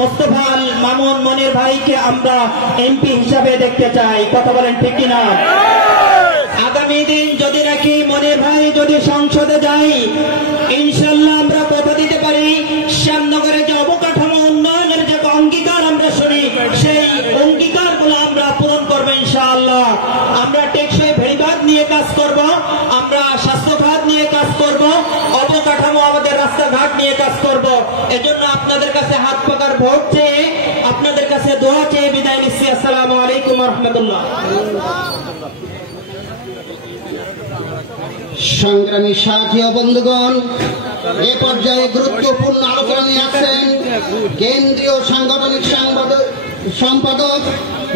মোস্তফা মামুন মনির ভাইকে আমরা এমপি হিসাবে দেখতে চাই। কথা বলেন ঠিক কিনা? আগামী দিন যদি নাকি মনির ভাই যদি সংসদে যাই, ইনশাল্লাহ আমরা কথা দিতে পারি শ্যামনগরে যে অবকাঠামো উন্নয়নের যে অঙ্গীকার আমরা শুনি, সেই অঙ্গীকারগুলো আমরা পূরণ করবো ইনশাআল্লাহ। আমরা টেকসই ভেড়িবাদ নিয়ে কাজ করব, আমরা স্বাস্থ্য খাত নিয়ে কাজ করব, অবকাঠামো আমাদের রাস্তাঘাট নিয়ে কাজ করব। এজন্য আপনাদের কাছে হাত পাকার ভোট চেয়ে, আপনাদের কাছে দোয়া চেয়ে বিদায় নিচ্ছি। আসসালামু আলাইকুম ওয়া রাহমাতুল্লাহ। সংগ্রামী সাথী ও বন্ধুগণ, এ পর্যায়ে গুরুত্বপূর্ণ আলোচনা নিয়ে আসছেন কেন্দ্রীয় সাংগঠনিক সম্পাদক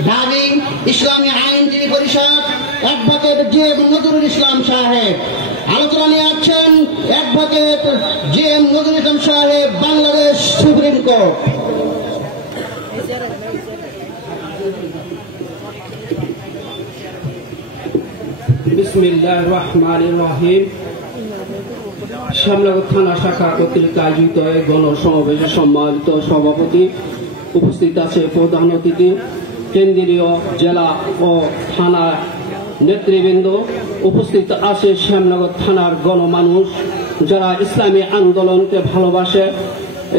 ঢাবি ইসলামী আইনজীবী পরিষদ অ্যাডভোকেট জে.এম. নজরুল ইসলাম সাহেব। আলোচনা নিয়ে আসছেন অ্যাডভোকেট জে.এম. নজরুল ইসলাম সাহেব, বাংলাদেশ সুপ্রিম কোর্ট। বিসমিল্লাহির রহমানির রহিম। শ্যামনগর থানা শাখা কর্তৃক আয়োজিত এই গণসমাবেশে সম্মানিত সভাপতি, উপস্থিত আছে প্রধান অতিথি, কেন্দ্রীয় জেলা ও থানা নেতৃবৃন্দ, উপস্থিত আছে শ্যামনগর থানার গণমানুষ যারা ইসলামী আন্দোলনকে ভালোবাসে,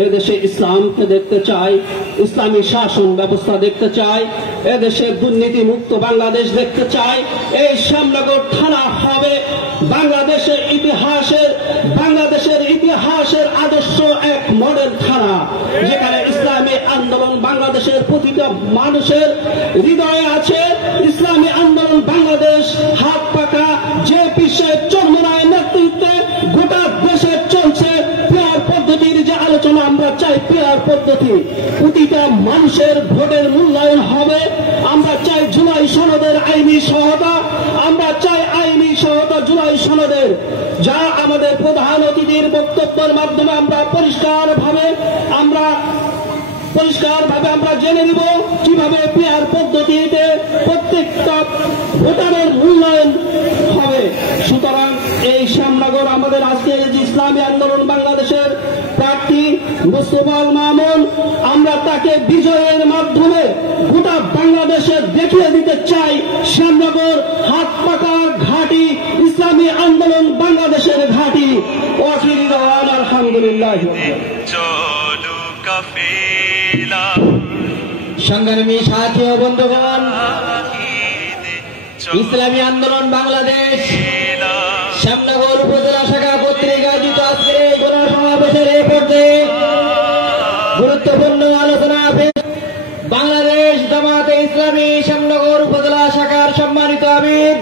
এদেশে ইসলামকে দেখতে চায়, ইসলামী শাসন ব্যবস্থা দেখতে চায়, এদেশে দুর্নীতি মুক্ত বাংলাদেশ দেখতে চায়। এই শ্যামনগর থানা হবে বাংলাদেশের ইতিহাসের আদর্শ এক মডেল থানা, যেখানে ইসলামী আন্দোলন বাংলাদেশের প্রতিটা মানুষের হৃদয়ে আছে। ইসলামী আন্দোলন বাংলাদেশ হাত পাকা যে বিশ্বের চরমনায় নেতৃত্বে গোটা দেশে চলছে। পেয়ার পদ্ধতির যে আলোচনা আমরা চাই, পেয়ার পদ্ধতি প্রতিটা মানুষের ভোটের মূল্যায়ন হবে। আমরা চাই জুলাই সনদের আইনি সহায়তা, আমরা চাই আইনি সহায়তা জুলাই সনদের, যা আমাদের প্রধান অতিথির বক্তব্যের মাধ্যমে আমরা পরিষ্কারভাবে আমরা জেনে নিব কিভাবে পেয়ার পদ্ধতিতে প্রত্যেকটা ভোটারের মূল্যায়ন হবে। সুতরাং এই শ্যামনগর আমাদের আজকের যে ইসলামী আন্দোলন বাংলাদেশের প্রার্থী মোস্তফা মামুন, আমরা তাকে বিজয়ের মাধ্যমে গোটা বাংলাদেশে দেখিয়ে দিতে চাই শ্যামনগর হাত পাকা ঘাঁটি, ইসলামী আন্দোলন বাংলাদেশের ঘাঁটি। আলহামদুলিল্লাহ। সংগ্রামী সাথী ও বন্ধুগণ, ইসলামী আন্দোলন বাংলাদেশ শ্যামনগর উপজেলা শাখা কর্তৃক আয়োজিত আজকের এই গণসমাবেশের এই পর্যায়ে গুরুত্বপূর্ণ আলোচনা বাংলাদেশ জামাতে ইসলামী শ্যামনগর উপজেলা শাখার সম্মানিত আমির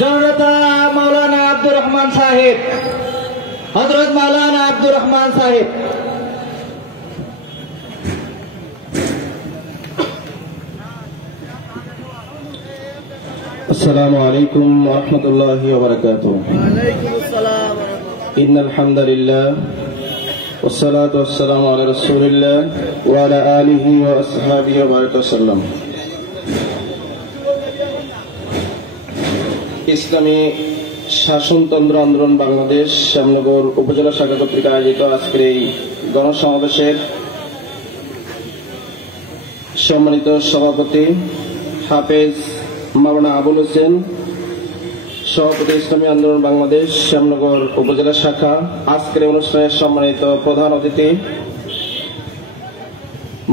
জননেতা মাওলানা আব্দুর রহমান সাহেব, হযরত মাওলানা আব্দুর রহমান সাহেব। السلام عليكم ورحمة الله وبركاته. وعليكم السلام. إن الحمد لله والصلاة والسلام على رسول الله وعلى آله وأصحابه وبارك وسلم. ইসলামী শাসনতন্ত্র আন্দোলন বাংলাদেশ শ্যামনগর উপজেলা শাখা কর্তৃক আয়োজিত আজকের এই গণসমাবেশের সম্মানিত সভাপতি হাফেজ মাওলানা আবুল হোসেন, সভাপতি ইসলামী আন্দোলন বাংলাদেশ শ্যামনগর উপজেলা শাখা, আজকের অনুষ্ঠানের সম্মানিত প্রধান অতিথি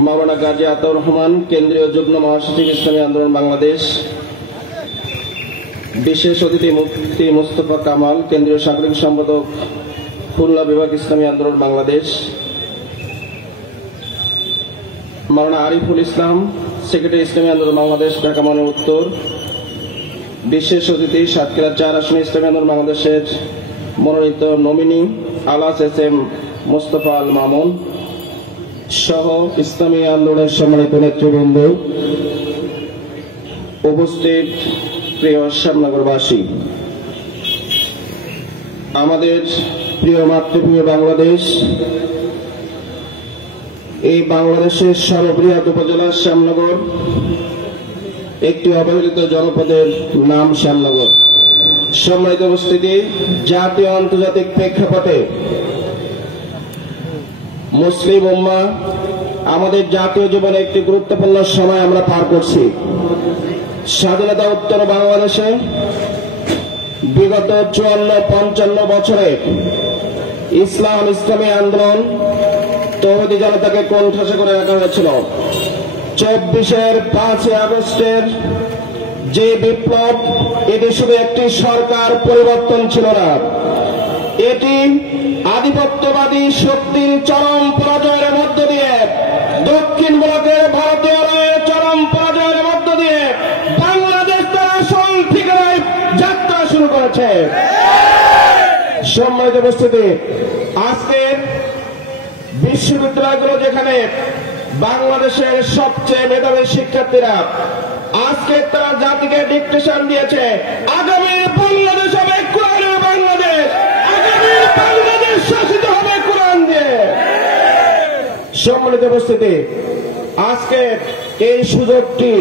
মাওলানা গাজী আতাউর রহমান, কেন্দ্রীয় যুগ্ম মহাসচিব ইসলামী আন্দোলন বাংলাদেশ, বিশেষ অতিথি মুফতি মোস্তফা কামাল, কেন্দ্রীয় সাংগঠনিক সম্পাদক খুলনা বিভাগ ইসলামী আন্দোলন বাংলাদেশ, মাওলানা আরিফুল ইসলাম, সেক্রেটারি ইসলামী আন্দোলন বাংলাদেশ ঢাকা মহানগর উত্তর, বিশেষ অতিথি সাতক্ষীরা 4 আসনে ইসলামী আন্দোলন বাংলাদেশের মনোনীত নমিনি আলাস এস.এম. মোস্তফা আল মামুন সহ ইসলামী আন্দোলনের সম্মানিত নেতৃবৃন্দ, উপস্থিত প্রিয় শ্যামনগরবাসী, আমাদের প্রিয় মাতৃভূমি বাংলাদেশ, এই বাংলাদেশের সর্ববৃহৎ উপজেলা শ্যামনগর, একটি অবহেলিত জনপদের নাম শ্যামনগর। সম্মানিত উপস্থিতি, জাতীয় আন্তর্জাতিক প্রেক্ষাপটে মুসলিম উম্মাহ আমাদের জাতীয় জীবনে একটি গুরুত্বপূর্ণ সময় আমরা পার করছি। স্বাধীনতা উত্তর বাংলাদেশে বিগত 54-55 বছরে ইসলামী আন্দোলন তৌহিদি জনতাকে কোণঠাসা করে রাখা হয়েছিল। 24-এর 5 আগস্টের যে বিপ্লব, এটি শুধু একটি সরকার পরিবর্তন ছিল না, এটি আধিপত্যবাদী শক্তির চরম পরাজয়ের মধ্য দিয়ে, দক্ষিণ ব্লকের ভারতীয় চরম পরাজয়ের মধ্য দিয়ে বাংলাদেশ তার আসল ঠিকানায় যাত্রা শুরু করেছে। সম্মানিত উপস্থিতি, আজকে বিশ্ববিদ্যালয়গুলো যেখানে বাংলাদেশের সবচেয়ে মেধাবী শিক্ষার্থীরা, আজকে তারা জাতিকে ডিকটেশন দিয়েছে, আগামী বাংলাদেশ হবে কোরআনের বাংলাদেশ, আগামী বাংলাদেশ শাসিত হবে কোরআন দিয়ে। সম্মানিত উপস্থিতি, আজকে এই সুযোগটি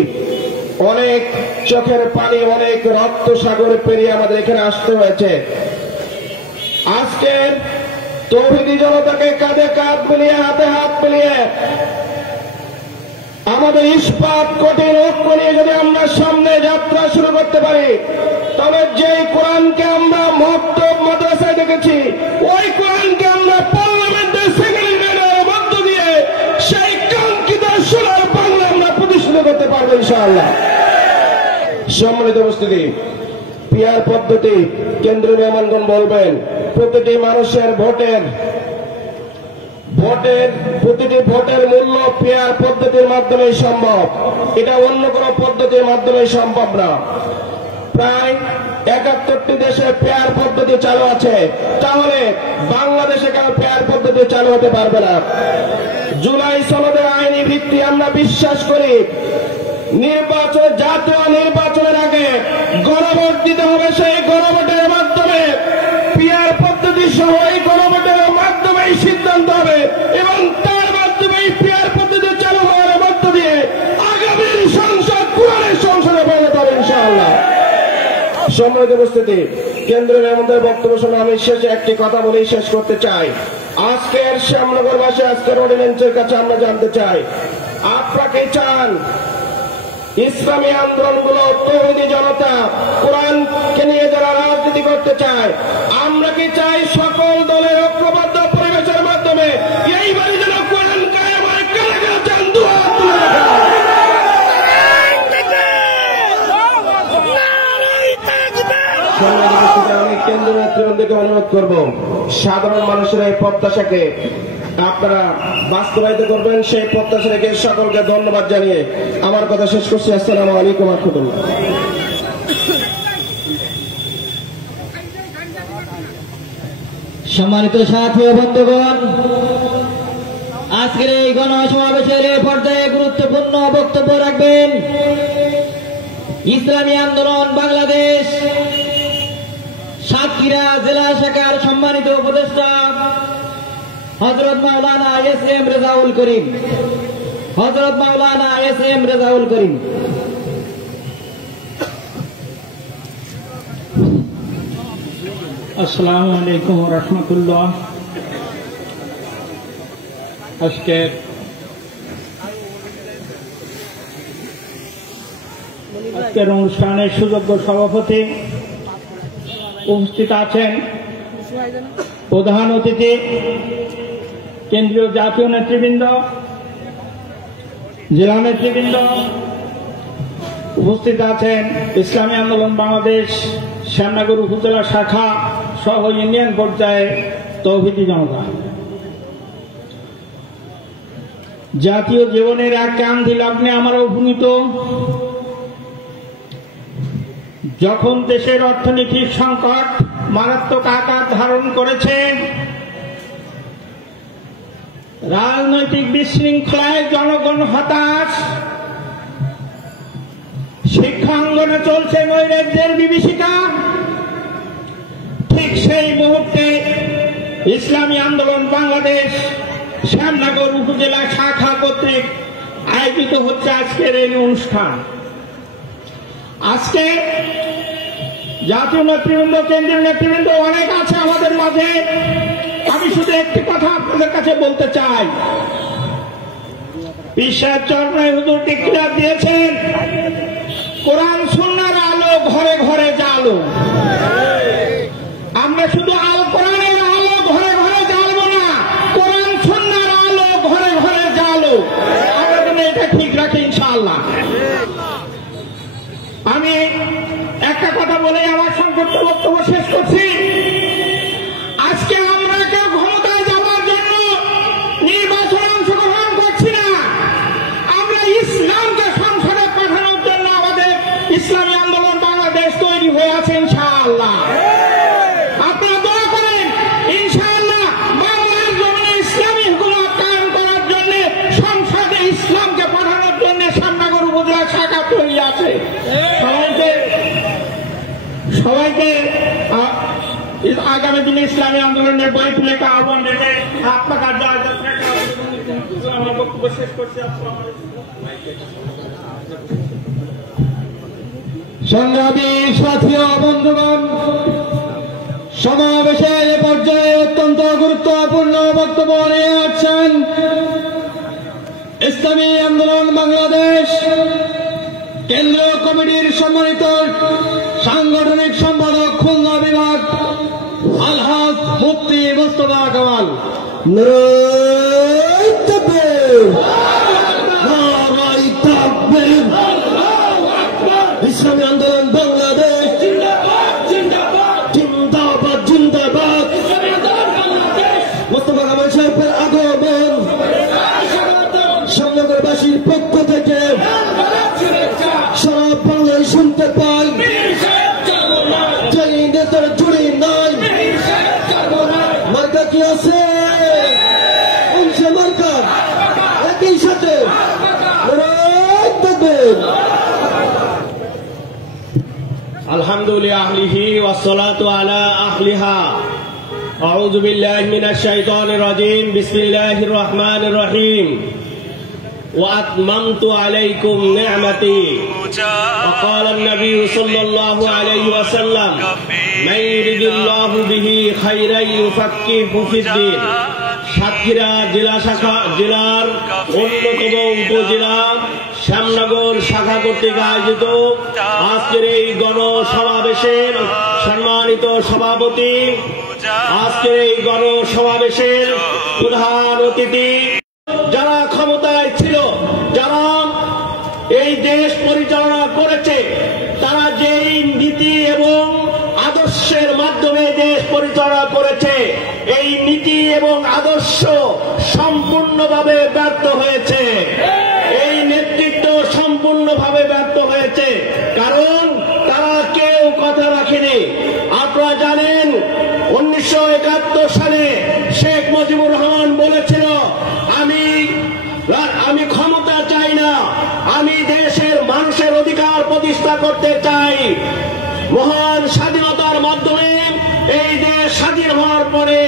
অনেক চোখের পানি, অনেক রক্ত সাগর পেরিয়ে আমাদের এখানে আসতে হয়েছে। আজকে তৌহিদি জনতাকে কাঁধে কাঁধ মিলিয়ে, হাতে হাত মিলিয়ে আমাদের ইস্পাত কঠিন ঐক্য নিয়ে যদি আমরা সামনে যাত্রা শুরু করতে পারি, তবে যেই কোরআনকে আমরা মক্তব মাদ্রাসায় দেখেছি, ওই কোরআনকে আমরা পার্লামেন্টের সেক্রেটারিয়েটের মধ্য দিয়ে সেই কাঙ্ক্ষিত সোনার বাংলা আমরা প্রতিষ্ঠিত করতে পারবো ইনশাআল্লাহ। সম্মানিত উপস্থিতি, পিআর পদ্ধতি কেন্দ্রীয় মেহমানগণ বলবেন, প্রতিটি মানুষের প্রতিটি ভোটের মূল্য পিআর পদ্ধতির মাধ্যমে সম্ভব, এটা অন্য কোনো পদ্ধতির মাধ্যমে সম্ভব না। প্রায় 71টি দেশে পিআর পদ্ধতি চালু আছে, তাহলে বাংলাদেশে কেন পিআর পদ্ধতি চালু হতে পারবে না? জুলাই সনদের আইনি ভিত্তি আমরা বিশ্বাস করি। নির্বাচন, জাতীয় নির্বাচনের আগে গণভোট দিতে হবে, সেই গণভোটের মাধ্যমে পিআর পদ্ধতি সহ এই গণভোটের মাধ্যমেই সিদ্ধান্ত হবে এবং তার মাধ্যমে পিআর পদ্ধতি চালু হওয়ার মধ্য দিয়ে আগামীর সংসদ কোরআনের সংসদে পরিণত হবে ইনশাআল্লাহ। সম্মানিত উপস্থিতি, কেন্দ্রীয় মেহমানদের বক্তব্য শুনে আমি শেষে একটি কথা বলেই শেষ করতে চাই। আজকের শ্যামনগরবাসী, আজকের অর্ডিন্যান্সের কাছে আমরা জানতে চাই, আপনারা কি চান ইসলামী আন্দোলনগুলো, তৌহিদি জনতা, কোরআনকে নিয়ে যারা রাজনীতি করতে চায়, আমরা কি চাই সকল দলের ঐক্যবদ্ধ পরিবেশের মাধ্যমে এইবারই যেন কোরআন কায়েম হয়? কারা কারা চান দুহাত তুলে রাখেন। আমি কেন্দ্রীয় নেতৃবৃন্দকে অনুরোধ করব, সাধারণ মানুষের এই প্রত্যাশাকে আপনারা বাস্তবায়িত করবেন, সেই প্রত্যাশা রেখে সকলকে ধন্যবাদ জানিয়ে আমার কথা শেষ করছি। আসসালামু আলাইকুম ওয়া রাহমাতুল্লাহ। সম্মানিত সাথী ও বন্ধুগণ, আজকের এই গণসমাবেশের এই পর্যায়ে গুরুত্বপূর্ণ বক্তব্য রাখবেন ইসলামী আন্দোলন বাংলাদেশ সাতক্ষীরা জেলা শাখার সম্মানিত উপদেষ্টা হযরত মাওলানা এস.এম. রেজাউল করিম। আসসালামু আলাইকুম ওয়া রাহমাতুল্লাহ। আজকের অনুষ্ঠানের সুযোগ্য সভাপতি, উপস্থিত আছেন প্রধান অতিথি, কেন্দ্রীয় জাতীয় নেতৃবৃন্দ, জেলা নেতৃবৃন্দ, উপস্থিত আছেন ইসলামী আন্দোলন বাংলাদেশ শ্যামনগর উপজেলা শাখা সহ ইউনিয়ন পর্যায়ে তৌহিদি জনতা। জাতীয় জীবনের এক ক্রান্তি লগ্নে আমরা উপনীত। যখন দেশের অর্থনৈতিক সংকট মারাত্মক আকার ধারণ করেছে, রাজনৈতিক বিশৃঙ্খলায় জনগণ হতাশ, শিক্ষাঙ্গনে চলছে নৈরাজ্যের বিভীষিকা, ঠিক সেই মুহূর্তে ইসলামী আন্দোলন বাংলাদেশ শ্যামনগর উপজেলা শাখা কর্তৃক আয়োজিত হচ্ছে আজকের এই অনুষ্ঠান। আজকে জাতীয় নেতৃবৃন্দ, কেন্দ্রীয় নেতৃবৃন্দ অনেক আছে আমাদের মাঝে। আমি শুধু একটি কথা আপনাদের কাছে বলতে চাই, ঈশ্বর চরণে হুজুর ডিক্লেয়ার দিয়েছেন, কোরআন সুন্নাহর আলো ঘরে ঘরে জ্বালো। আমরা শুধু আল কোরআনের আলো ঘরে ঘরে জ্বালবো না, কোরআন সুন্নাহর আলো ঘরে ঘরে জ্বালো। আমরা যেন এটা ঠিক রাখি ইনশাআল্লাহ। আমি একটা কথা বলে আমার সংক্ষিপ্ত বক্তব্য শেষ করছি। আজকে আমরা কেউ ক্ষমতায় যাওয়ার জন্য নির্বাচনে অংশগ্রহণ করছি না, আমরা ইসলামকে সংসদে পাঠানোর জন্য আমাদের ইসলামী আন্দোলন বাংলাদেশ তৈরি হয়ে আছে ইনশাআল্লাহ। আপনারা দোয়া করেন ইনশাআল্লাহ বাংলার জমিনে ইসলামী হুকুমত কায়েম করার জন্য সংসদে ইসলামকে পাঠানোর জন্য শ্যামনগর উপজেলা শাখা তৈরি আছে। সবাইকে আগামী দিনে ইসলামী আন্দোলনের বই তুলে আহ্বান রেখে আপনার আমার বক্তব্য শেষ করছি। সংগ্রামী সাথী ও বন্ধুগণ, সমাবেশের পর্যায়ে অত্যন্ত গুরুত্বপূর্ণ বক্তব্য নিয়ে আসছেন ইসলামী আন্দোলন বাংলাদেশ কেন্দ্রীয় কমিটির সম্মানিত সাংগঠনিক সম্পাদক খুলনা বিভাগ আলহাজ মুফতি মুস্তফা কামাল। নারায়ে তাকবীর, নারায়ে তাকবীর। ইসলামী আন্দোলন বাংলাদেশ জিন্দাবাদ জিন্দাবাদ। মুস্তফা কামাল সাহেবের আগমন শ্যামনগরবাসীর পক্ষ থেকে সারা বাংলায় শুনতে পাই। যেই নেতার জুড়ে নাই মার্কা কি আছে, মার্কা একই সাথে আলহামদুলিল্লাহ আহলিহি ওয়াসসালাতু আলা আহলিহা। আউযু বিল্লাহি মিনাশ শাইতানির রাজীম। বিসমিল্লাহির রহমানির রহিম। وأتممت عليكم نعمتي وقال النبي صلى الله عليه وسلم من يرد الله به خيرا يفقهه في الدين। সাতক্ষীরা জেলার অন্যতম উপজেলা শ্যামনগর শাখা কর্তৃক আয়োজিত আজকের এই গণসমাবেশের সম্মানিত সভাপতি, আজকের এই গণসমাবেশের প্রধান অতিথি, যারা ক্ষমতায় ছিল, যারা এই দেশ পরিচালনা করেছে, তারা যেই নীতি এবং আদর্শের মাধ্যমে দেশ পরিচালনা করেছে, এই নীতি এবং আদর্শ সম্পূর্ণভাবে ব্যর্থ হয়েছে। এই নেতৃত্ব সম্পূর্ণভাবে ব্যর্থ হয়েছে, কারণ তারা কেউ কথা রাখেনি। আপনারা জানেন 1971 সালে শেখ মুজিবুর রহমান বলেছিল, আমি ক্ষমতা চাই না, আমি দেশের মানুষের অধিকার প্রতিষ্ঠা করতে চাই। মহান স্বাধীনতার মাধ্যমে এই দেশ স্বাধীন হওয়ার পরে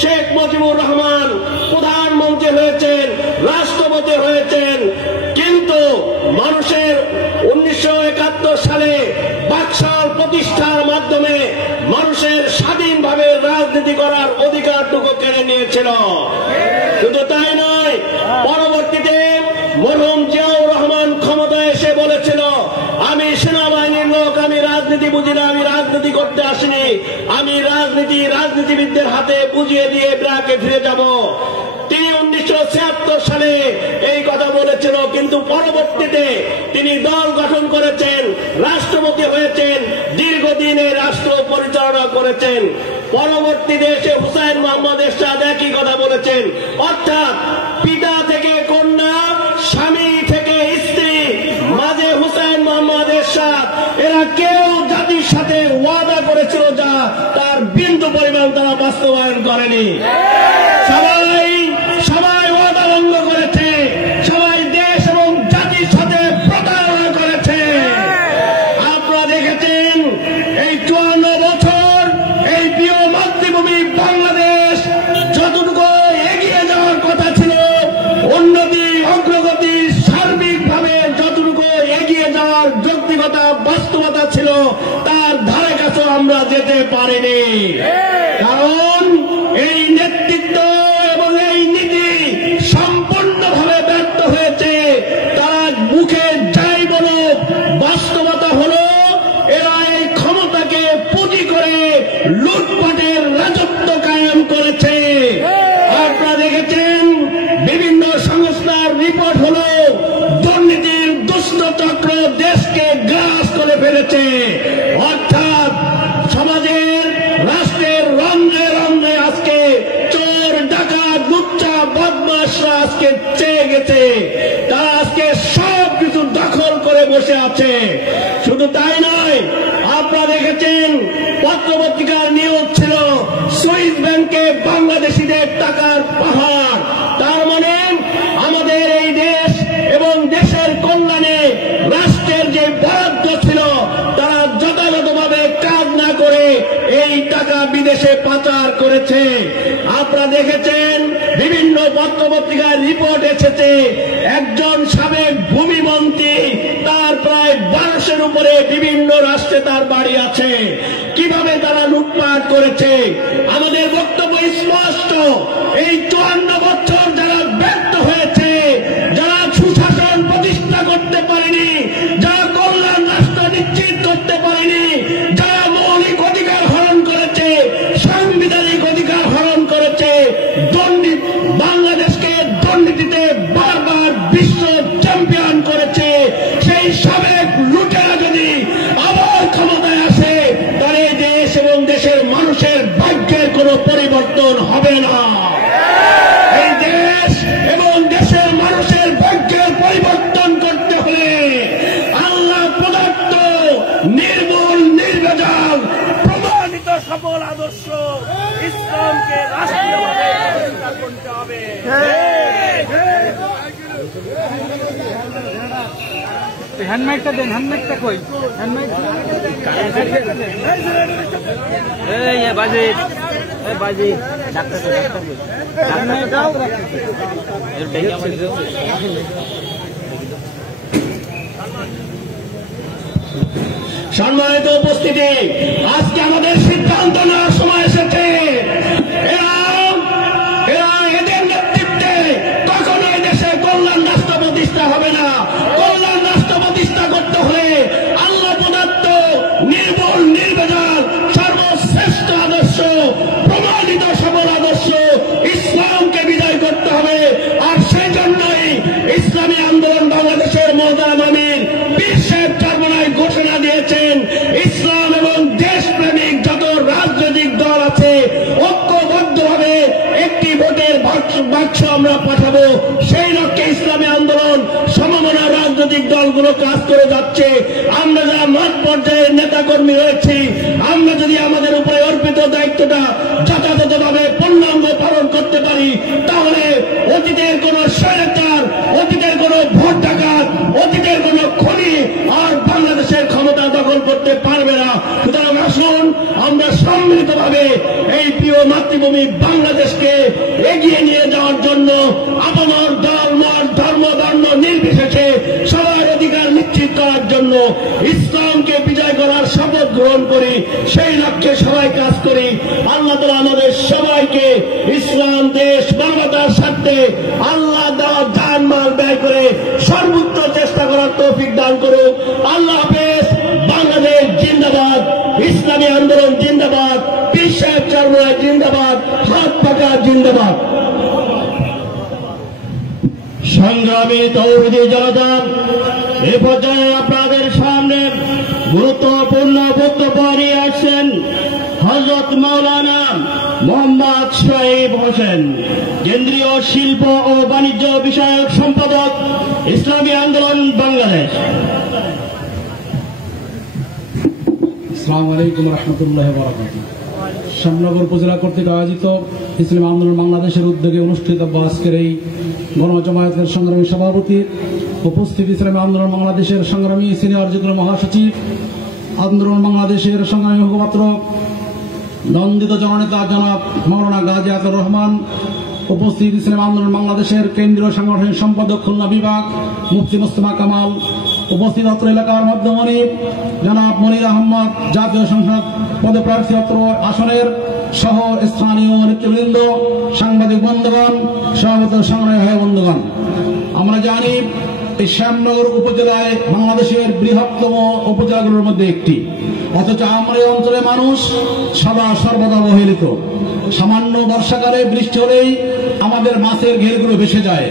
শেখ মুজিবুর রহমান প্রধানমন্ত্রী হয়েছেন, রাষ্ট্রপতি হয়েছেন, কিন্তু মানুষের 1971 সালে বাকশাল প্রতিষ্ঠার মাধ্যমে মানুষের স্বাধীনভাবে রাজনীতি করার অধিকারটুকু কেড়ে নিয়েছিল। শুধু তাই নয়, পরবর্তীতে মরহুম জিয়াউর রহমান ক্ষমতায় এসে বলেছিল, আমি সেনাবাহিনীর লোক, আমি রাজনীতি বুঝি না, আমি রাজনীতি করতে আসিনি, আমি রাজনীতিবিদদের হাতে বুঝিয়ে দিয়ে ব্রাকে ফিরে যাব। তিনি 1976 সালে এই কথা বলেছিল, কিন্তু পরবর্তীতে তিনি দল গঠন করেছেন, রাষ্ট্রপতি হয়েছেন, দীর্ঘদিনে রাষ্ট্র পরিচালনা করেছেন। পরবর্তীতে এসে হুসাইন মোহাম্মদ এরশাদ একই কথা বলেছেন, অর্থাৎ পিতা থেকে কন্যা, স্বামী থেকে স্ত্রী, মাঝে হুসাইন মোহাম্মদ এরশাদ, এরা কেউ জাতির সাথে ওয়াদা করেছিল যা তার বিন্দু পরিমাণ তারা বাস্তবায়ন করেনি। সবাই ওয়াদা ভঙ্গ করেছে, সবাই দেশ এবং জাতির সাথে প্রতারণা করেছে। আপনারা দেখেছেন এই 54 বছর এই প্রিয় মাতৃভূমি বাংলাদেশ যতটুকু এগিয়ে যাওয়ার কথা ছিল, উন্নতি অগ্রগতি সার্বিকভাবে যতটুকু এগিয়ে যাওয়ার যৌক্তিকতা বাস্তবতা ছিল, তার ধারে কাছেও আমরা যেতে পারিনি। কারণ এই নেতৃত্ব আজকে চেয়ে গেছে, তারা আজকে সব কিছু দখল করে বসে আছে। শুধু তাই নয়, আপনারা দেখেছেন পত্রপত্রিকার নিউজ ছিল সুইস ব্যাংকে বাংলাদেশিদের টাকার পাহাড়। তার মানে আমাদের এই দেশ এবং দেশের কল্যাণে রাষ্ট্রের যে বরাদ্দ ছিল তারা যথাযথভাবে কাজ না করে এই টাকা বিদেশে পাচার করেছে। আপনারা দেখেছেন বিভিন্ন পত্রপত্রিকায় রিপোর্ট এসেছে, একজন সাবেক ভূমিমন্ত্রী, তার প্রায় 1200-এর উপরে বিভিন্ন রাষ্ট্রে তার বাড়ি আছে। কিভাবে তারা লুটপাট করেছে? আমাদের বক্তব্য স্পষ্ট, এই 54 বছর যারা ব্যর্থ হয়েছে, যারা সুশাসন প্রতিষ্ঠা করতে পারেনি, যারা কল্যাণ রাষ্ট্র নিশ্চিত করতে পারেনি, যারা মৌলিক অধিকার হরণ করেছে, সাংবিধানিক অধিকার হরণ করেছে, বাংলাদেশকে দুর্নীতিতে বারবার বিশ্ব চ্যাম্পিয়ন করেছে, সেই সাবেক লুটেরা যদি আবার ক্ষমতায় আসে তাহলে দেশ এবং দেশের মানুষের ভাগ্যের কোনো পরিবর্তন হবে না। এই দেশ এবং দেশের মানুষের ভাগ্যের পরিবর্তন করতে হলে আল্লাহ প্রদত্ত নির্মূল নির্ভেজাল প্রমাণিত সফল আদর্শ ইসলামকে রাষ্ট্রীয়ভাবে প্রতিষ্ঠা করতে হবে। হ্যান্ডমাইকটা দেন, হ্যান্ডমাইকটা কই? হ্যান্ডমাইক বাজে বাজে সম্মানিত উপস্থিতি, আজকে আমাদের সিদ্ধান্ত নেওয়ার সময় এসেছে। এদের নেতৃত্বে কখনো এই দেশে কল্যাণ রাষ্ট্র প্রতিষ্ঠা হবে না। কল্যাণ রাষ্ট্র প্রতিষ্ঠা করতে হলে আল্লাহ প্রদত্ত নির্মূল নির্ভেজাল সর্বশ্রেষ্ঠ আদর্শ প্রমাণিত সফল আদর্শ ইসলামকে বিজয় করতে হবে। আর সেই জন্যই ইসলামী আন্দোলন বাংলাদেশের মহতারাম আমির পীর সাহেব চরমনাই ঘোষণা দিয়েছেন, ইসলাম এবং দেশপ্রেমিক যত রাজনৈতিক দল আছে ঐক্যবদ্ধভাবে একটি ভোটের বাক্স আমরা পাঠাবো। সেই লক্ষ্যে ইসলামী আন্দোলন সমমনা রাজনৈতিক দলগুলো কাজ করে যাচ্ছে। আমরা যারা মাঠ পর্যায়ের নেতাকর্মী রয়েছি, আমরা যদি আমাদের উপরে অর্পিত দায়িত্বটা যথাযথভাবে পূর্ণাঙ্গ পালন করতে পারি তাহলে অতীতের কোন স্বৈরাচার, অতীতের কোন ভোট ডাকাত, অতীতের কোন খনি আর বাংলাদেশের ক্ষমতা দখল করতে পারবে না। সুতরাং আসুন আমরা সম্মিলিতভাবে এই প্রিয় মাতৃভূমি বাংলাদেশকে এগিয়ে নিয়ে যাওয়ার জন্য আপনার দল, মত, ধর্ম, বর্ণ নির্বিশেষে সবার অধিকার নিশ্চিত করার জন্য ইসলামকে বিজয় করার শপথ গ্রহণ করি। সেই লক্ষ্যে সবাই কাজ করি। আল্লাহ তাআলা আমাদের সবাইকে ইসলাম, দেশ, মানবতার স্বার্থে আল্লাহ দেওয়া জান মাল ব্যয় করে সর্বোচ্চ চেষ্টা করার তৌফিক দান করুক। আল্লাহ হাফেজ। বাংলাদেশ জিন্দাবাদ, ইসলামী আন্দোলন জিন্দাবাদ, পীর সাহেব চরমনাই জিন্দাবাদ, হাত পাকা জিন্দাবাদ। সংগ্রামী তৌহিদি জনতা, এ পর্যায়ে আপনাদের সামনে গুরুত্বপূর্ণ বক্তব্য নিয়ে আসছেন হযরত মাওলানা মোহাম্মদ শহীদ হোসেন, কেন্দ্রীয় শিল্প ও বাণিজ্য বিষয়ক সম্পাদক, ইসলামী আন্দোলন বাংলাদেশ। আসসালামু আলাইকুম রহমতুল্লাহ বারাকাতুহু। শ্যামনগর উপজেলা কর্তৃক আয়োজিত ইসলামী আন্দোলন বাংলাদেশের উদ্যোগে অনুষ্ঠিত আজকের এই গণজমায়েতের সংগ্রামী সভাপতি, উপস্থিত ইসলামী আন্দোলন বাংলাদেশের সংগ্রামী সিনিয়র যুগ্ম মহাসচিব, আন্দোলন বাংলাদেশের সংগ্রামী মুখপাত্র নন্দিত জননেতা জনাব মাওলানা গাজী আতাউর রহমান, উপস্থিত ইসলামী আন্দোলন বাংলাদেশের কেন্দ্রীয় সাংগঠনিক সম্পাদক খুলনা বিভাগ মুফতি মুস্তফা কামাল, উপস্থিত অত্র এলাকার মধ্যমণি জনাব মনির আহমদ, জাতীয় সংসদ পদপ্রার্থী অত্র আসনের সহ স্থানীয় নেতৃবৃন্দ, সাংবাদিক বন্ধুগণ, সভাপতি সংগ্রামী ভাই বন্ধুগণ, আমরা জানি এই শ্যামনগর উপজেলায় বাংলাদেশের বৃহত্তম উপজেলাগুলোর মধ্যে একটি অথচ আমরা এই অঞ্চলের মানুষ সদা সর্বদা অবহেলিত। সামান্য বর্ষাকালে বৃষ্টি হলেই আমাদের মাছের ঘেরগুলো ভেসে যায়,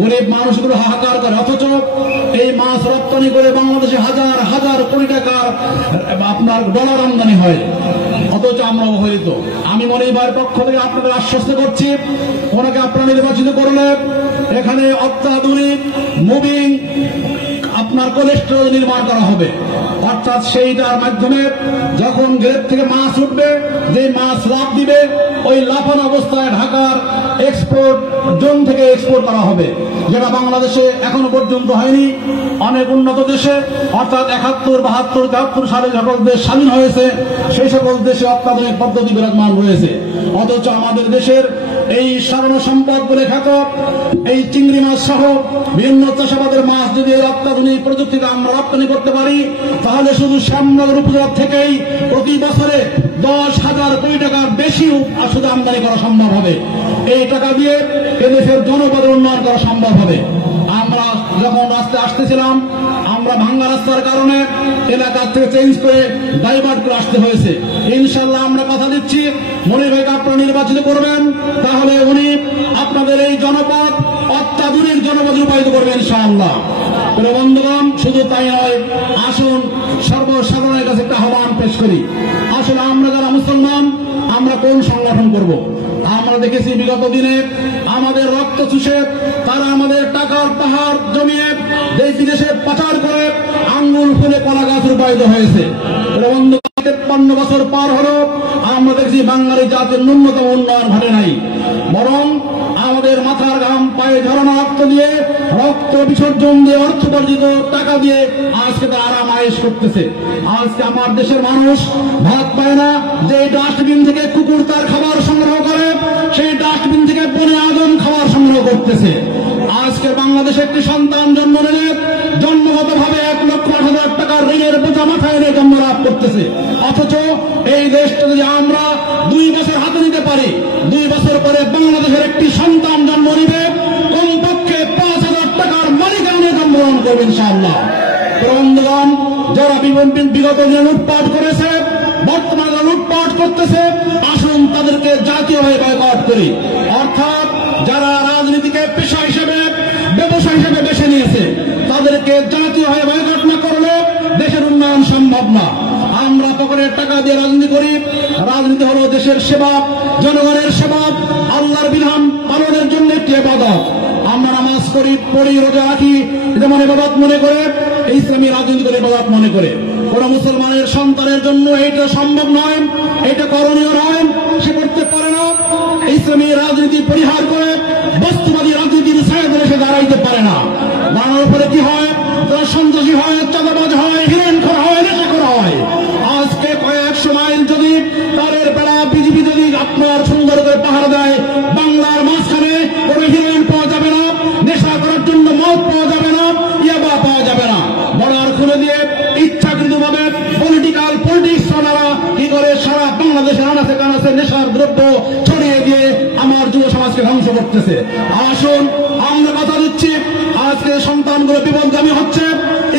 গরিব মানুষগুলো হাহাকার করে। অথচ এই মাছ রপ্তানি করে বাংলাদেশে হাজার হাজার কোটি টাকার আপনার ডলার আমদানি হয়, অথচ আমরা অবহেলিত। আমি মনির ভাইয়ের পক্ষ থেকে আপনাদের আশ্বস্ত করছি, ওনাকে আপনারা নির্বাচিত করলে এখানে অত্যাধুনিক মুভিং আপনার কোলেস্ট্রল নির্মাণ করা হবে, অর্থাৎ সেইটার মাধ্যমে যখন গেট থেকে মাছ উঠবে, যে মাছ লাফ দিবে, ওই লাফানো অবস্থায় ঢাকার এক্সপোর্ট জোন থেকে এক্সপোর্ট করা হবে, যেটা বাংলাদেশে এখনো পর্যন্ত হয়নি। অনেক উন্নত দেশে অর্থাৎ 71, 72, 73 সালে সকল দেশ স্বাধীন হয়েছে, সেই সকল দেশে অত্যাধুনিক পদ্ধতি বিরাজমান রয়েছে। অথচ আমাদের দেশের এই স্বর্ণ সম্পদ বলে খ্যাত এই চিংড়ি মাছ সহ বিভিন্ন চাষাবাদের মাছ যদি অত্যাধুনিক প্রযুক্তিতে আমরা রপ্তানি করতে পারি, তাহলে শুধু শ্যামনগর উপজেলা থেকেই প্রতি বছরে 10,000 কোটি টাকার বেশি শুধু আমদানি করা সম্ভব হবে। এই টাকা দিয়ে এদেশের জনপদের উন্নয়ন করা সম্ভব হবে। আমরা যখন রাস্তায় আসতেছিলাম, আমরা ভাঙ্গা রাস্তার কারণে এলাকা থেকে চেঞ্জ করে ডাইভার্ট করে আসতে হয়েছে। ইনশাল্লাহ আমরা কথা দিচ্ছি, মনির ভাইকে আপনারা নির্বাচিত করবেন, তাহলে উনি আপনাদের এই জনপদ অত্যাধুনিক জনপদ রূপায়িত করবেন ইনশাআল্লাহ। বন্ধুগণ, শুধু তাই নয়, আসুন সর্বসাধারণের কাছে একটা আহ্বান পেশ করি। আসলে আমরা যারা মুসলমান, আমরা কোন সংগঠন করব? আমরা দেখেছি বিগত দিনে আমাদের রক্ত চুষে তারা আমাদের টাকার পাহাড় জমিয়ে দেশ বিদেশে পাচার করে আঙ্গুল ফুলে কলা গাছ রূপায়িত হয়েছে। 53 বছর পার হলো, আমরা দেখছি বাঙালি জাতির ন্যূনতম উন্নয়ন ঘটে নাই, বরং আমাদের মাথার ঘাম পায়ে ঝরানো রক্ত দিয়ে, রক্ত বিসর্জন দিয়ে, অর্থোপার্জিত টাকা দিয়ে আজকে তারা আরাম আয়েশ করতেছে। আজকে আমার দেশের মানুষ ভাত পায় না, যে ডাস্টবিন থেকে কুকুর তার খাবার সংগ্রহ করে, সেই ডাস্টবিন থেকে বনে আদম খাবার সংগ্রহ করতেছে। আজকে বাংলাদেশে একটি সন্তান জন্ম নিলে জন্মগত ভাবে 1,08,000 টাকার ঋণের বোঝা মাথায় নিয়ে জন্ম লাভ করতেছে। অথচ এই দেশটা যদি আমরা 2 বছর হাতে নিতে পারি, 2 বছর পরে বাংলাদেশের একটি সন্তান জন্ম নিবে, কমপক্ষে 5,000 টাকার মালিকানা নিয়ে জন্মগ্রহণ করবে ইনশাআল্লাহ। বন্ধুগণ, যারা বিগত দিনে লুটপাট করেছে, বর্তমানে লুটপাট করতেছে, আসুন তাদেরকে জাতীয়ভাবে বয়কট করি। অর্থাৎ যারা রাজনীতিকে পেশা হিসেবে, ব্যবসা হিসেবে বেছে নিয়েছে, তাদেরকে জাতীয়ভাবে বয়কট না করলে দেশের উন্নয়ন সম্ভব না। আমরা পকেটের টাকা দিয়ে রাজনীতি করি, রাজনীতি হলো দেশের সেবা, জনগণের সেবা, আল্লাহর বিধান পালনের জন্য একটি ইবাদত। আমরা নামাজ পড়ি, রোজা রাখি, যেমন ইবাদত মনে করে, ইসলামী রাজনীতি করে ইবাদত মনে করে। কোন মুসলমানের সন্তানের জন্য এটা সম্ভব নয়, এটা করণীয় নয়, সে করতে পারে না। ইসলামী রাজনীতি পরিহার করে বস্তুবাদী রাজনীতির ছায়া ধরে সে দাঁড়াইতে পারে না। দাঁড়ানোর পরে কি হয়? তারা সন্ত্রাসী হয়, চাঁদাবাজ হয়, হিরেনখোর হয়, নেশাখোর হয়। আজকে কয়েকশো মাইল যদি তারের বেড়া বিজিবি যদি আপনার সুন্দর করে পাহারা দেয়, বাংলার মাঝখানে কোনো হিরোইন পাওয়া যাবে না, নেশা করার জন্য মদ পাওয়া যাবে না, ইয়াবা পাওয়া যাবে না। বর্ডার খুলে দিয়ে ইচ্ছাকৃতভাবে পলিটিক্স দ্বারা কি করে সারা বাংলাদেশে আনাচে কানাচে নেশার দ্রব্য ছড়িয়ে দিয়ে আমার যুব সমাজকে ধ্বংস করতেছে। আসুন আমরা কথা দিচ্ছি, আজকে সন্তানগুলো বিপদগামী হচ্ছে।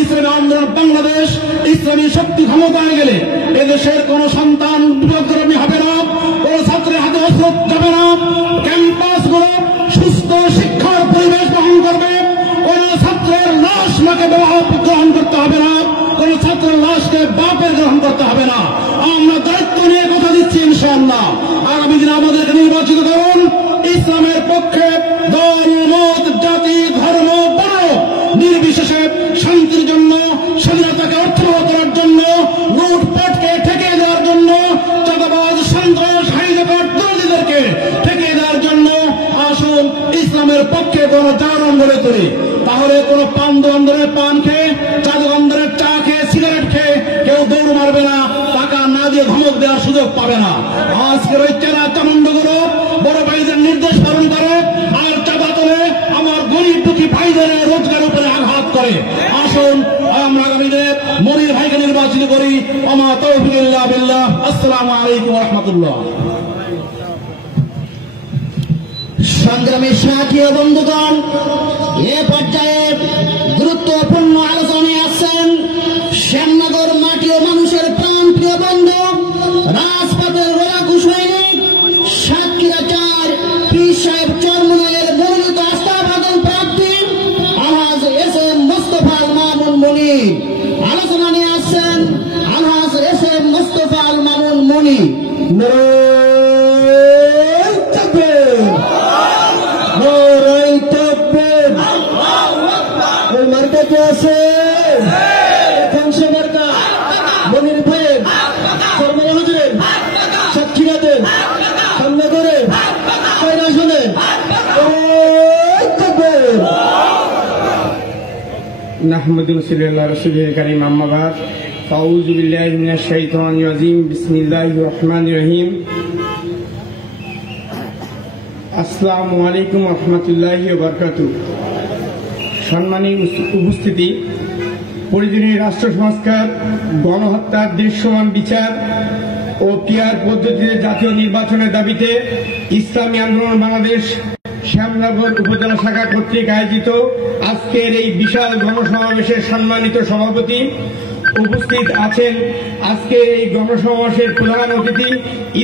ইসলামী আন্দোলন বাংলাদেশ ইসলামী শক্তি ক্ষমতায় গেলে এদেশের কোন সন্তান বিপদগামী হবে না, কোন ছাত্রের হাতে অস্ত্র যাবে না, ক্যাম্পাসগুলো সুস্থ শিক্ষার পরিবেশ গ্রহণ করবে, কোন ছাত্রের লাশ মাকে গ্রহণ করতে হবে না, কোন ছাত্রের লাশকে বাপের গ্রহণ করতে হবে না। আমরা দায়িত্ব নিয়ে কথা দিচ্ছি ইনশাআল্লাহ। আগামী দিনে আমাদেরকে নির্বাচিত করুন। ইসলামের পক্ষে দল, মত, জাতি, ধর্ম, বর্ণ নির্বিশেষে শান্তির জন্য, স্বাধীনতাকে অর্থবহ করার জন্য, লুটপাটকে ঠেকিয়ে দেওয়ার জন্য, চাঁদাবাজ, সন্ত্রাস, হাইজাকার দলীয়দেরকে ঠেকিয়ে দেওয়ার জন্য আসুন ইসলামের পক্ষে কোন জাগরণ গড়ে তুলি। তাহলে কোন পান দোকানদারের পান খেয়ে, চা দোকানদারের চা খেয়ে, সিগারেট খেয়ে কেউ দৌড় মারবে না, টাকা না দিয়ে ধমক দেওয়ার সুযোগ পাবে না। আজকের ওই চেরা চামুন্ডগুলো বড় ভাইদের নির্দেশ পালন করে আর চাঁদা তোলে, আমার গরিব দুঃখী ভাইদের রোজগার উপরে আঘাত করে। আসুন আমরা আগামী দিনে মনির ভাইকে নির্বাচিত করি। ওমা তৌফিক ইল্লা বিল্লাহ। আসসালামু আলাইকুম ওয়া রাহমাতুল্লাহ। সংগ্রামী সাথী ও বন্ধুগণ, এ পর্যায়ে গুরুত্বপূর্ণ আলোচনায় আছেন শ্যামনগর মাটি ও মানুষের প্রাণপ্রিয় মনি। আলোচনা নিয়ে আসছেন আলহাজ এস এম মোস্তফা আল মামুন মনি। আছে মনির ভাইয়ের কর্মরাজের সাক্ষীরাদের সামনে করে শুনে নাহমাদুহু সাল্লাল্লাহু রাসূলুল কারীম আম্মা বাদ আউযু বিল্লাহি মিনাশ শাইতানির রাজীম বিসমিল্লাহির রহমানির রহিম আসসালামু আলাইকুম ওয়া রাহমাতুল্লাহি ওয়া বারাকাতুহু। সম্মানীয় উপস্থিতি, পরিদিনী রাষ্ট্র সংস্কার, গণহত্যার দৃশ্যমান বিচার ও পিআর পদ্ধতিতে জাতীয় নির্বাচনের দাবিতে ইসলামী আন্দোলন বাংলাদেশ শ্যামনগর উপজেলা শাখা কর্তৃক আয়োজিত আজকের এই বিশাল গণসমাবেশের সম্মানিত সভাপতি, উপস্থিত আছেন আজকের এই গণসমাবেশের প্রধান অতিথি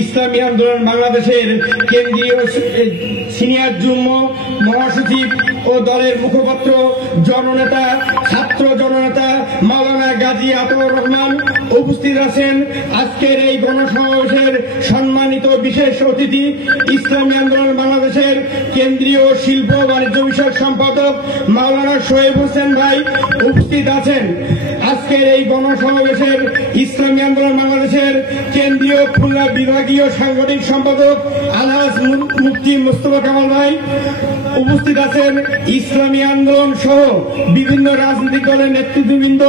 ইসলামী আন্দোলন বাংলাদেশের কেন্দ্রীয় সিনিয়র যুগ্ম মহাসচিব ও দলের মুখপাত্র জননেতা ছাত্র জননেতা মাওলানা গাজী আতাউর রহমান। উপস্থিত আছেন আজকের এই গণসমাবেশের সম্মানিত বিশেষ অতিথি ইসলামী আন্দোলন বাংলাদেশের কেন্দ্রীয় শিল্প বাণিজ্য বিষয়ক সম্পাদক মাওলানা শোয়েব হোসেন ভাই। উপস্থিত আছেন আজকের এই গণসমাবেশের ইসলামী আন্দোলন বাংলাদেশের কেন্দ্রীয় খুলনা বিভাগীয় সাংগঠনিক সম্পাদক আলহাজ মুফতি মোস্তফা কামাল ভাই। উপস্থিত আছেন ইসলামী আন্দোলন সহ বিভিন্ন রাজনৈতিক দলের নেতৃত্ববৃন্দ,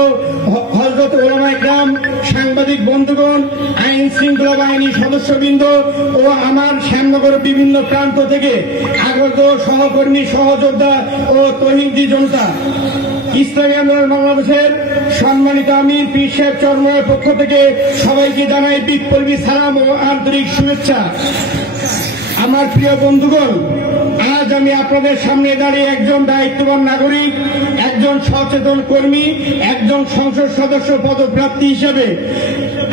হযরত ওলামায়ে কেরাম, সাংবাদিক বন্ধুগণ, আইন শৃঙ্খলা বাহিনীর সদস্যবৃন্দ ও আমার শ্যামনগর বিভিন্ন প্রান্ত থেকে আগত সহকর্মী, সহযোদ্ধা ও তৌহিদি জনতা। ইসলামী আন্দোলন বাংলাদেশের সম্মানিত আমির পীর সাহেব চরমনের পক্ষ থেকে সবাইকে জানাই বিপ্লবী সালাম ও আন্তরিক শুভেচ্ছা। আমার প্রিয় বন্ধুগণ, আজ আমি আপনাদের সামনে দাঁড়িয়ে একজন দায়িত্ববান নাগরিক, একজন সচেতন কর্মী, একজন সংসদ সদস্য পদপ্রার্থী হিসেবে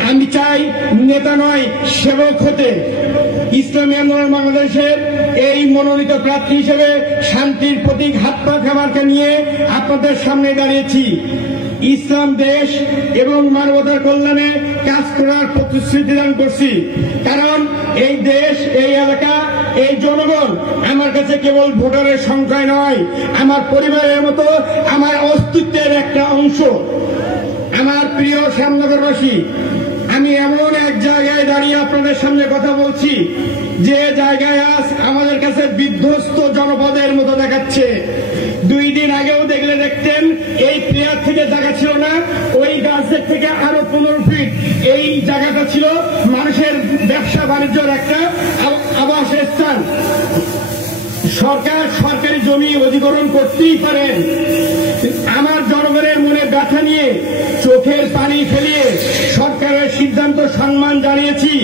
আমি চাই নেতা নয় সেবক হতে। ইসলামী আন্দোলন বাংলাদেশের এই মনোনীত প্রার্থী হিসেবে শান্তির প্রতীক হাত পা খামারকে নিয়ে আপনাদের সামনে দাঁড়িয়েছি। ইসলাম দেশ এবং মানবতার কল্যাণে কাজ করার প্রতিশ্রুতি দান করছি। কারণ এই দেশ, এই এলাকা, এই জনগণ আমার কাছে কেবল ভোটারের সংখ্যায় নয়, আমার পরিবারের মতো আমার অস্তিত্বের একটা অংশ। আমার প্রিয় শ্যামনগরবাসী, আমি এমন এক জায়গায় দাঁড়িয়ে আপনাদের সামনে কথা বলছি যে জায়গায় আজ আমাদের কাছে বিধ্বস্ত জনপদের মতো দেখাচ্ছে। 2 দিন আগেও দেখলে দেখতেন এই প্লেয়ার থেকে জায়গা ছিল না, ওই গাছের থেকে আরো 15 ফিট এই জায়গাটা ছিল মানুষের ব্যবসা বাণিজ্যের একটা আবাস স্থান। সরকার সরকারি জমি অধিগ্রহণ করতেই পারেন। আমার জনগণের মনে ব্যথা নিয়ে চোখের পানি ফেলিয়ে সরকারের সিদ্ধান্ত সম্মান জানিয়েছি।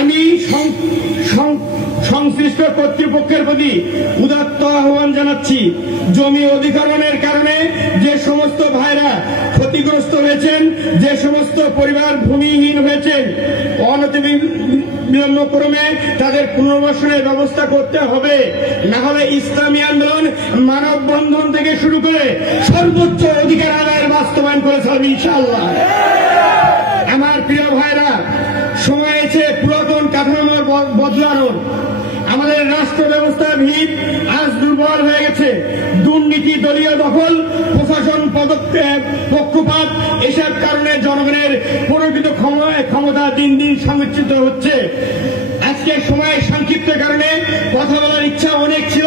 আমি সংশ্লিষ্ট কর্তৃপক্ষের প্রতি উদাত্ত আহ্বান জানাচ্ছি, জমি অধিগ্রহণের কারণে যে সমস্ত ভাইরা ক্ষতিগ্রস্ত হয়েছেন, যে সমস্ত পরিবার ভূমিহীন হয়েছেন, অনতিবিলম্ব ক্রমে তাদের পুনর্বাসনের ব্যবস্থা করতে হবে। না হলে ইসলামী আন্দোলন মানববন্ধন থেকে শুরু করে সর্বোচ্চ অধিকার আদায়ের বাস্তবায়ন করে চলবে ইনশাআল্লাহ। আমার প্রিয় ভাইরা, সময় এসে পুরাতন কাঠামো বদলানোর। আমাদের রাষ্ট্র ব্যবস্থার ভিত আজ দুর্বল হয়ে গেছে। দুর্নীতি, দলীয় দখল, প্রশাসন পক্ষপাত, এসব কারণে জনগণের প্রকৃত ক্ষমতা দিন দিন সংকুচিত হচ্ছে। আজকে সময় সংক্ষিপ্ত কারণে কথা বলার ইচ্ছা অনেক ছিল,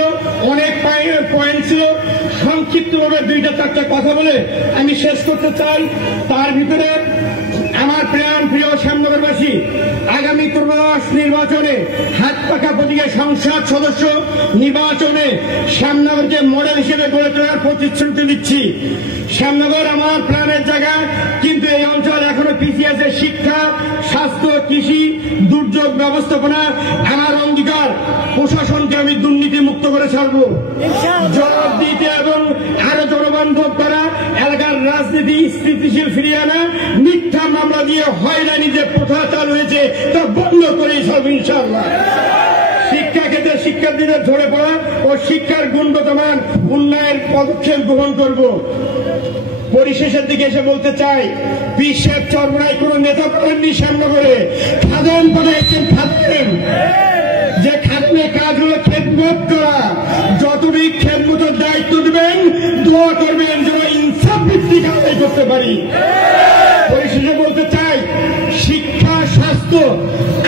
অনেক পয়েন্ট ছিল। সংক্ষিপ্তভাবে 2-4টা কথা বলে আমি শেষ করতে চাই। তার ভিতরে আমার প্রিয় শ্যামনগরবাসী, আগামী ত্রয়োদশ নির্বাচনে হাত পাখা প্রতীকে সংসদ সদস্য নির্বাচনে শ্যামনগরকে মডেল হিসেবে গড়ে তোলার প্রতিশ্রুতি দিচ্ছি। শ্যামনগর আমার প্রাণের জায়গা, কিন্তু এই অঞ্চল এখনো পিছিয়ে আছে। শিক্ষা, স্বাস্থ্য, কৃষি, দুর্যোগ ব্যবস্থাপনা আমার অঙ্গীকার। প্রশাসনকে আমি দুর্নীতি মুক্ত করে ছাড়ব। জবাব দিতে এবং আরো জনবান্ধব করা, এলাকার রাজনীতি স্থিতিশীল ফিরিয়ে আনা, মিথ্যা মামলা দিয়ে হয়রানি যে প্রথা চালু হয়েছে তা বন্ধ করেই ছাড়ব ইনশাআল্লাহ। শিক্ষা ক্ষেত্রে শিক্ষার্থীদের ধরে পড়া ও শিক্ষার গুণগত মান উন্নয়নের পদক্ষেপ গ্রহণ করব। পরিশেষের দিকে এসে বলতে চাই, পীর সাহেব চরমোনাই কোন নেতা করেননি শ্যামনগরে, খাদেম করেছেন। খাদেম যে খাদেমের কাজ হলো খেদমত করা। যতটুকু খেদমতের দায়িত্ব দেবেন, দোয়া করবেন যেন ইনসাফ ভিত্তিক আদায় করতে পারি। পরিশেষে বলতে চাই, শিক্ষা স্বাস্থ্য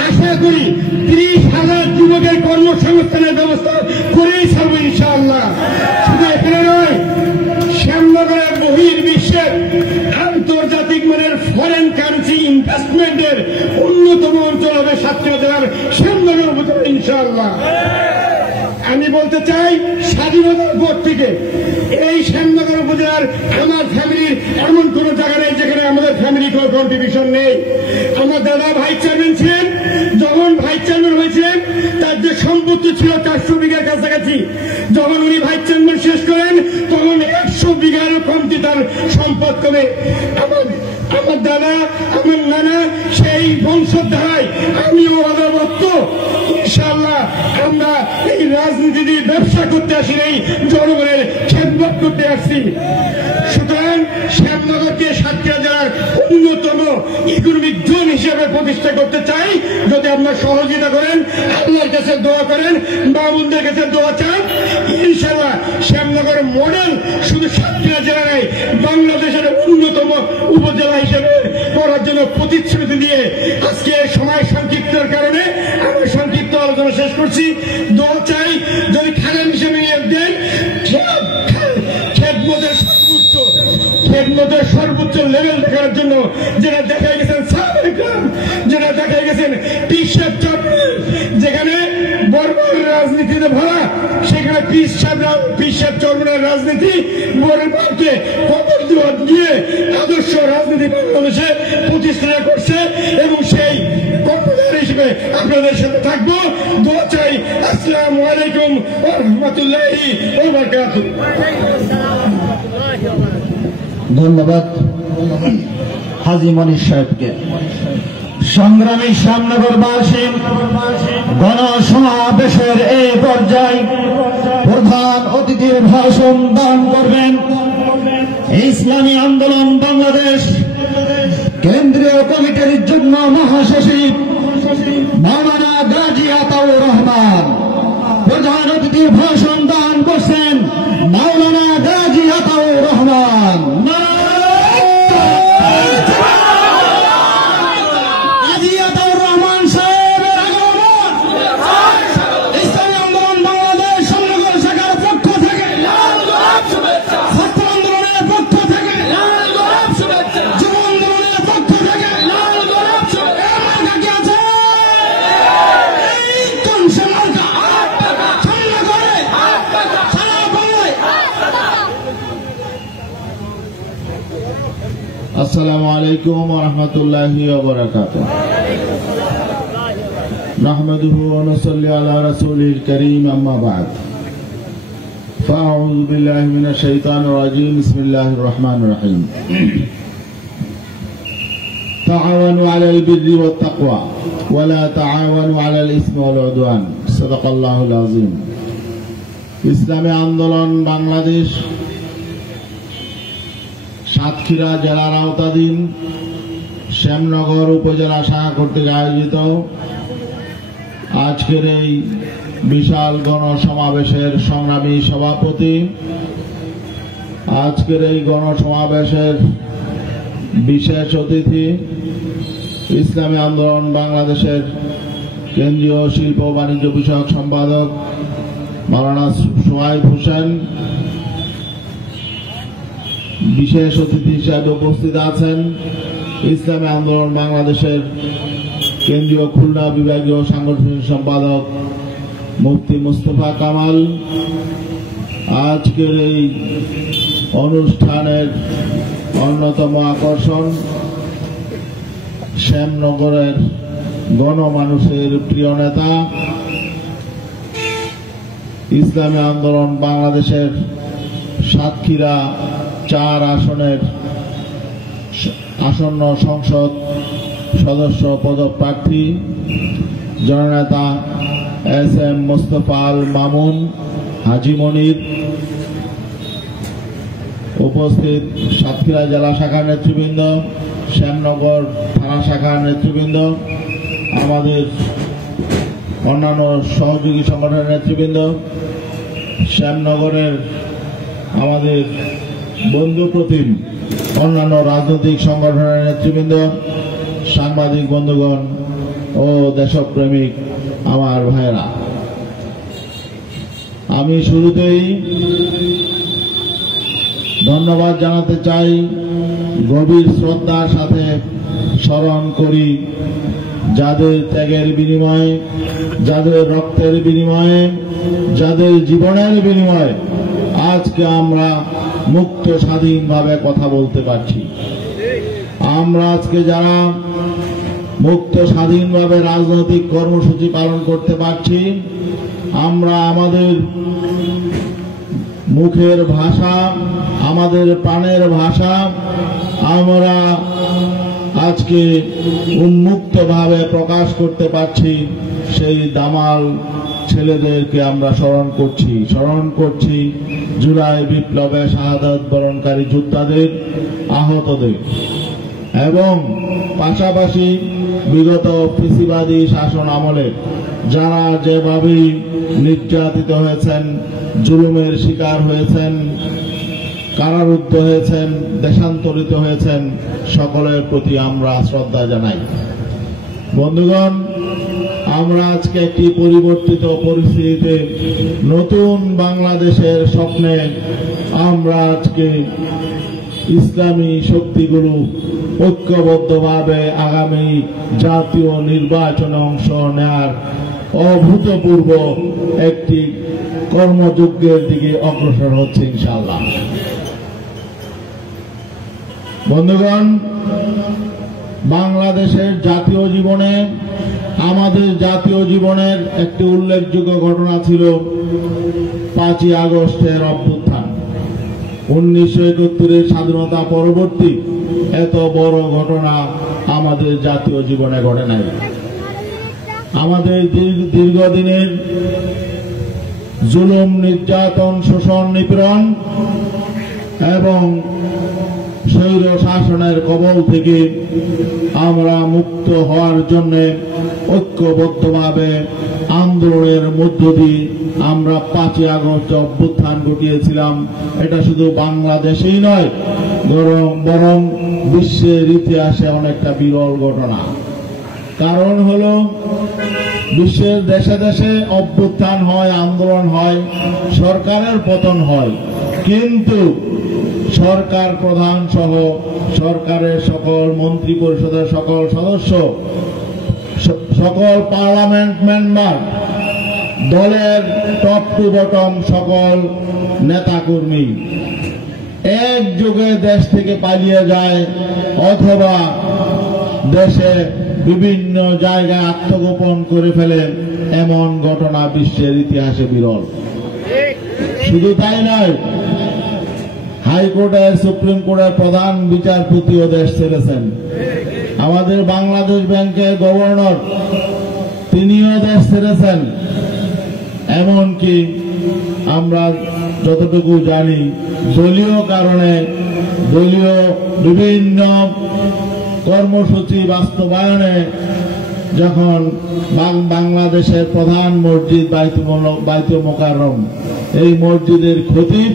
আশা করি 30,000 যুবকের কর্মসংস্থানের ব্যবস্থা করেই ছাড়বো ইনশাআল্লাহ। শুধু এখানে নয়, শ্যামনগরের বহির্বিশ্বের আন্তর্জাতিক মানের ফরেন কারেন্সি ইনভেস্টমেন্টের অন্যতম অঞ্চল হবে সাতক্ষীরা জেলার শ্যামনগর উপজেলা ইনশাআল্লাহ। আমি বলতে চাই, স্বাধীনতার পর থেকে এই শ্যামনগর উপজেলার আমার ফ্যামিলির এমন কোন জায়গা নেই যেখানে আমাদের ফ্যামিলি কোনো কন্ট্রিবিউশন নেই। আমার দাদা ভাইস চেয়ারম্যান ছিলেন, যখন ভাইস চেয়ারম্যান হয়েছিলেন তার যে সম্পত্তি ছিল 400 বিঘার কাছাকাছি, যখন উনি ভাইস চেয়ারম্যান শেষ করেন তখন 100 বিঘারও কমতি তার সম্পদ কমে। আমার দাদা, আমার নানা সেই বংশধারায় আমিও অবগত। ইনশাআল্লাহ আমরা এই রাজনীতি দিয়ে ব্যবসা করতে আসি নাই, জনগণের খেদমত করতে আসছি। সুতরাং শ্যামনগরকে সাতক্ষীরা জেলার অন্যতম ইকোনমিক জোন হিসেবে প্রতিষ্ঠা করতে চাই। যদি আপনারা সহযোগিতা করেন, আল্লাহর কাছে দোয়া করেন, মামুনদের কাছে দোয়া চান, ইনশাআল্লাহ শ্যামনগর মডেল শুধু সাতক্ষীরা জেলা নয়, বাংলাদেশের অন্যতম উপজেলা হিসেবে করার জন্য প্রতিশ্রুতি দিয়ে আজকে সময় সংক্ষিপ্তের কারণে আমি সংক্ষিপ্ত আলোচনা শেষ করছি। দোয়া চাই যদি খাদেম হিসেবে নিয়োগ দেন, খেদমতের সর্বোচ্চ লেভেল দেখার জন্য যেটা দেখা গেছেন সাহাবায়ে কেরাম, যেটা দেখা গেছেন পীর সাহেব চরমোনাই, যেখানে বর্বর রাজনীতিতে ভরা, সেখানে পীর সাহেব চরমোনাইয়ের রাজনীতি বর্বরকে কবর দিয়ে আদর্শ রাজনীতি বাংলাদেশে প্রতিষ্ঠা করছে এবং সেই কর্মধার হিসেবে আপনাদের সাথে থাকবো। দোয়া চাই। আসসালামু আলাইকুম ওয়া রাহমাতুল্লাহি ওয়া বারাকাতুহু। ধন্যবাদ হাজী মনির সাহেবকে। সংগ্রামী শ্যামনগরবাসী, গণসমাবেশের এই পর্যায়ে প্রধান অতিথির ভাষণ দান করবেন ইসলামী আন্দোলন বাংলাদেশ কেন্দ্রীয় কমিটির যুগ্ম মহাসচিব মাওলানা গাজী আতাউর রহমান। প্রধান অতিথির ভাষণ দান করছেন মাওলানা গাজী আতাউর রহমান। গাজী আতাউর রহমান সাহেবের আগমন ইসলামী আন্দোলন বাংলাদেশ শ্যামনগর শাখার পক্ষ থেকে ছাত্র আন্দোলনের পক্ষ থেকে যুব আন্দোলনের পক্ষ থেকে আসসালামু আলাইকুম ওয়া রাহমাতুল্লাহি ওয়া বারাকাতুহু। নাহমাদুহু ওয়া নুসাল্লি আলা রাসূলিল কারীম, আম্মা বা'দ। ফাআউযু বিল্লাহি মিনাশ শাইতানির রাজীম। বিসমিল্লাহির রহমানির রহিম। তাআওয়ানু আলাল বিররি ওয়াত তাকওয়া ওয়া লা তাআওয়ানু আলাল ইসমি ওয়াল উদওয়ান। সাদাকাল্লাহুল আযীম। ইসলামী আন্দোলন বাংলাদেশ সাতক্ষীরা জেলার আওতাধীন শ্যামনগর উপজেলা শাখা কর্তৃক আয়োজিত আজকের এই বিশাল গণসমাবেশের সংগ্রামী সভাপতি, আজকের এই গণসমাবেশের বিশেষ অতিথি ইসলামী আন্দোলন বাংলাদেশের কেন্দ্রীয় শিল্প ও বাণিজ্য বিষয়ক সম্পাদক মাওলানা সোহাইব হোসেন, বিশেষ অতিথি হিসেবে উপস্থিত আছেন ইসলামী আন্দোলন বাংলাদেশের কেন্দ্রীয় খুলনা বিভাগীয় সাংগঠনিক সম্পাদক মুফতি মুস্তফা কামাল। আজকের এই অনুষ্ঠানের অন্যতম আকর্ষণ শ্যামনগরের গণমানুষের প্রিয় নেতা ইসলামী আন্দোলন বাংলাদেশের সাতক্ষীরা 4 আসনের আসন্ন সংসদ সদস্য পদপ্রার্থী জননেতা এস.এম. মোস্তফা আল মামুন হাজী মনির উপস্থিত সাতক্ষীরা জেলা শাখার নেতৃবৃন্দ, শ্যামনগর থানা শাখার নেতৃবৃন্দ, আমাদের অন্যান্য সহযোগী সংগঠনের নেতৃবৃন্দ, শ্যামনগরের আমাদের বন্ধু প্রতিম অন্যান্য রাজনৈতিক সংগঠনের নেতৃবৃন্দ, সাংবাদিক বন্ধুগণ ও দেশপ্রেমিক আমার ভাইয়েরা, আমি শুরুতেই ধন্যবাদ জানাতে চাই, গভীর শ্রদ্ধার সাথে স্মরণ করি যাদের ত্যাগের বিনিময়ে, যাদের রক্তের বিনিময়ে, যাদের জীবনের বিনিময়ে আজকে আমরা মুক্ত স্বাধীনভাবে কথা বলতে পারছি। আমরা আজকে যারা মুক্ত স্বাধীনভাবে রাজনৈতিক কর্মসূচি পালন করতে পারছি, আমরা আমাদের মুখের ভাষা, আমাদের প্রাণের ভাষা আমরা আজকে উন্মুক্তভাবে প্রকাশ করতে পারছি। সেই দামাল ছেলেদেরকে আমরা স্মরণ করছি জুলাই বিপ্লবে শাহাদাত বরণকারী যোদ্ধাদের, আহতদের, এবং পাশাপাশি বিগত ফ্যাসিবাদী শাসন আমলে যারা যেভাবে নির্যাতিত হয়েছেন, জুলুমের শিকার হয়েছেন, কারারুদ্ধ হয়েছেন, দেশান্তরিত হয়েছেন, সকলের প্রতি আমরা শ্রদ্ধা জানাই। বন্ধুগণ, আমরা আজকে একটি পরিবর্তিত পরিস্থিতিতে নতুন বাংলাদেশের স্বপ্নে আমরা আজকে ইসলামী শক্তিগুলো ঐক্যবদ্ধভাবে আগামী জাতীয় নির্বাচনে অংশ নেয়ার অভূতপূর্ব একটি কর্মযজ্ঞের দিকে অগ্রসর হচ্ছে ইনশাআল্লাহ। বন্ধুগণ, বাংলাদেশের জাতীয় জীবনে, আমাদের জাতীয় জীবনের একটি উল্লেখযোগ্য ঘটনা ছিল 5ই আগস্টের অভ্যুত্থান। 1971 স্বাধীনতা পরবর্তী এত বড় ঘটনা আমাদের জাতীয় জীবনে ঘটে নাই। আমাদের দীর্ঘদিনের জুলুম, নির্যাতন, শোষণ, নিপীড়ন এবং স্বৈর শাসনের কবল থেকে আমরা মুক্ত হওয়ার জন্য ঐক্যবদ্ধভাবে আন্দোলনের মধ্য দিয়ে আমরা 5ই আগস্ট অভ্যুত্থান ঘটিয়েছিলাম। এটা শুধু বাংলাদেশেই নয়, বরং বিশ্বের ইতিহাসে অনেকটা বিরল ঘটনা। কারণ হল, বিশ্বের দেশে দেশে অভ্যুত্থান হয়, আন্দোলন হয়, সরকারের পতন হয়, কিন্তু সরকার প্রধান সহ সরকারের সকল মন্ত্রী পরিষদের সকল সদস্য, সকল পার্লামেন্ট মেম্বার, দলের টপ টু বটম সকল নেতাকর্মী একযোগে দেশ থেকে পালিয়ে যায় অথবা দেশে বিভিন্ন জায়গায় আত্মগোপন করে ফেলে। এমন ঘটনা বিশ্বের ইতিহাসে বিরল। শুধু তাই নয়, হাইকোর্টের, সুপ্রিম কোর্টের প্রধান বিচারপতিও দেশ ছেড়েছেন। আমাদের বাংলাদেশ ব্যাংকের গভর্নর, তিনিও দেশ ছেড়েছেন। এমনকি আমরা যতটুকু জানি, দলীয় কারণে, দলীয় বিভিন্ন কর্মসূচি বাস্তবায়নে যখন বাংলাদেশের প্রধান মসজিদ বাইতুল মোকাররম, এই মসজিদের খতিব,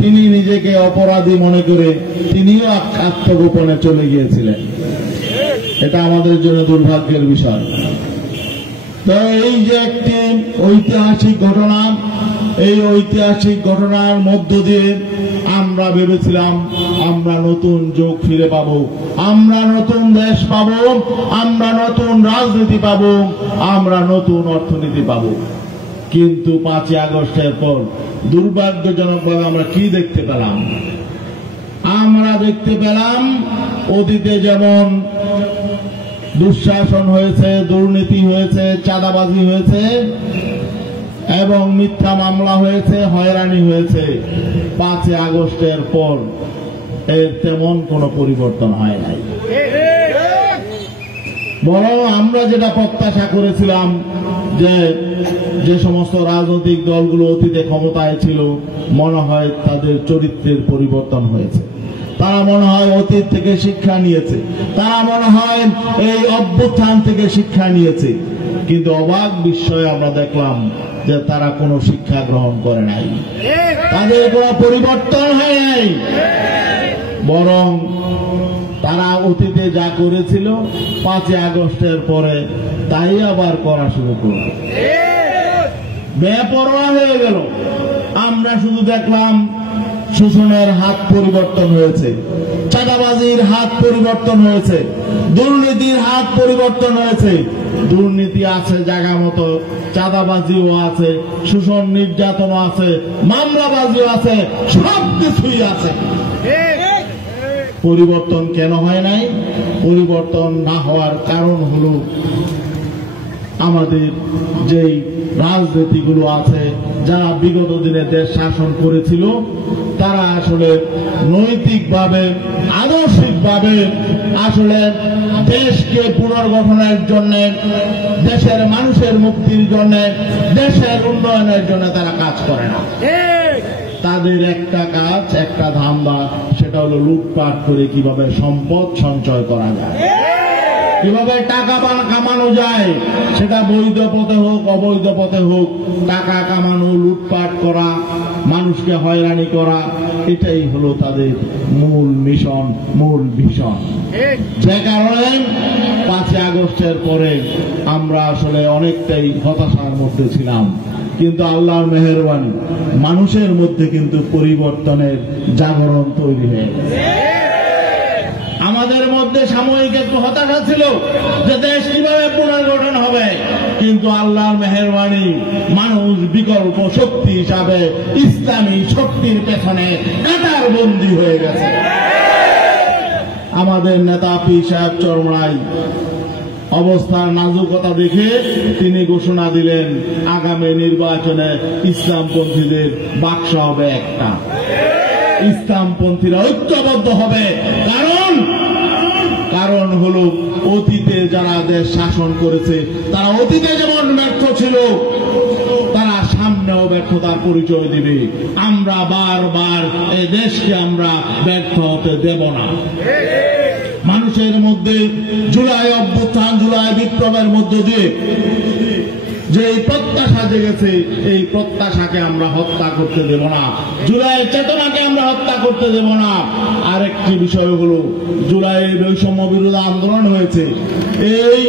তিনি নিজেকে অপরাধী মনে করে তিনিও আত্মগোপনে চলে গিয়েছিলেন। এটা আমাদের জন্য দুর্ভাগ্যের বিষয়। তো এই যে একটি ঐতিহাসিক ঘটনা, এই ঐতিহাসিক ঘটনার মধ্য দিয়ে আমরা ভেবেছিলাম আমরা নতুন যুগ ফিরে পাব, আমরা নতুন দেশ পাব, আমরা নতুন রাজনীতি পাব, আমরা নতুন অর্থনীতি পাব। কিন্তু 5ই আগস্টের পর দুর্ভাগ্যজনকভাবে আমরা কি দেখতে পেলাম? আমরা দেখতে পেলাম অতীতে যেমন দুঃশাসন হয়েছে, দুর্নীতি হয়েছে, চাঁদাবাজি হয়েছে এবং মিথ্যা মামলা হয়েছে, হয়রানি হয়েছে, 5ই আগস্টের পর এর তেমন কোনো পরিবর্তন হয় নাই। বরং আমরা যেটা প্রত্যাশা করেছিলাম যে সমস্ত রাজনৈতিক দলগুলো অতীতে ক্ষমতায় ছিল মনে হয় তাদের চরিত্রের পরিবর্তন হয়েছে, তারা মনে হয় অতীত থেকে শিক্ষা নিয়েছে, তারা মনে হয় এই অভ্যুত্থান থেকে শিক্ষা নিয়েছে। কিন্তু অবাক বিস্ময়ে আমরা দেখলাম যে তারা কোনো শিক্ষা গ্রহণ করে নাই, তাদের কোনো পরিবর্তন হয় নাই, বরং তারা অতীতে যা করেছিল 5 আগস্টের পরে তাই আবার করা শুরু করল, বেপরোয়া হয়ে গেল। আমরা শুধু দেখলাম শোষণের হাত পরিবর্তন হয়েছে, চাঁদাবাজির হাত পরিবর্তন হয়েছে, দুর্নীতির হাত পরিবর্তন হয়েছে। দুর্নীতি আছে জায়গা মতো, চাঁদাবাজিও আছে, শোষণ নির্যাতনও আছে, মামলাবাজিও আছে, সবকিছুই আছে। পরিবর্তন কেন হয় নাই? পরিবর্তন না হওয়ার কারণ হলো আমাদের যেই রাজনীতিগুলো আছে, যারা বিগত দিনে দেশ শাসন করেছিল, তারা আসলে নৈতিকভাবে আদর্শিকভাবে আসলে দেশকে পুনর্গঠনের জন্য, দেশের মানুষের মুক্তির জন্য, দেশের উন্নয়নের জন্য তারা কাজ করে না। তাদের একটা কাজ, একটা ধান্দা, সেটা হলো লুটপাট করে কিভাবে সম্পদ সঞ্চয় করা যায়, কিভাবে টাকা কামানো যায়, সেটা বৈধ পথে হোক অবৈধ পথে হোক, টাকা কামানো, লুটপাট করা, মানুষকে হয়রানি করা, এটাই হলো তাদের মূল মিশন, মূল ভিশন। যে কারণে 5 আগস্টের পরে আমরা আসলে অনেকটাই হতাশার মধ্যে ছিলাম, কিন্তু আল্লাহর মেহেরবানি মানুষের মধ্যে কিন্তু পরিবর্তনের জাগরণ তৈরি হয়ে গেছে। আমাদের মধ্যে সাময়িক একটু হতাশা ছিল যে দেশ কিভাবে পুনর্গঠন হবে, কিন্তু আল্লাহর মেহেরবানি মানুষ বিকল্প শক্তি হিসাবে ইসলামী শক্তির পেছনে কাটার বন্দী হয়ে গেছে। আমাদের নেতা পীর সাহেব চরমরাই অবস্থার নাজুকতা দেখে তিনি ঘোষণা দিলেন আগামী নির্বাচনে ইসলামপন্থীদের বাক্স হবে একটা, ইসলামপন্থীরা ঐক্যবদ্ধ হবে। কারণ হলো অতীতে যারা দেশ শাসন করেছে তারা অতীতে যেমন ব্যর্থ ছিল, তারা সামনেও ব্যর্থতার পরিচয় দিবে। আমরা বারবার এই দেশকে আমরা ব্যর্থ হতে দেব না। মানুষের মধ্যে জুলাই অভ্যুত্থান, জুলাই বিপ্লবের মধ্য দিয়ে যে প্রত্যাশা জেগেছে, এই প্রত্যাশাকে আমরা হত্যা করতে দেব না, জুলাইয়ের চেতনাকে আমরা হত্যা করতে দেব না। আরেকটি বিষয় হলো জুলাইয়ের বৈষম্য বিরোধী আন্দোলন হয়েছে। এই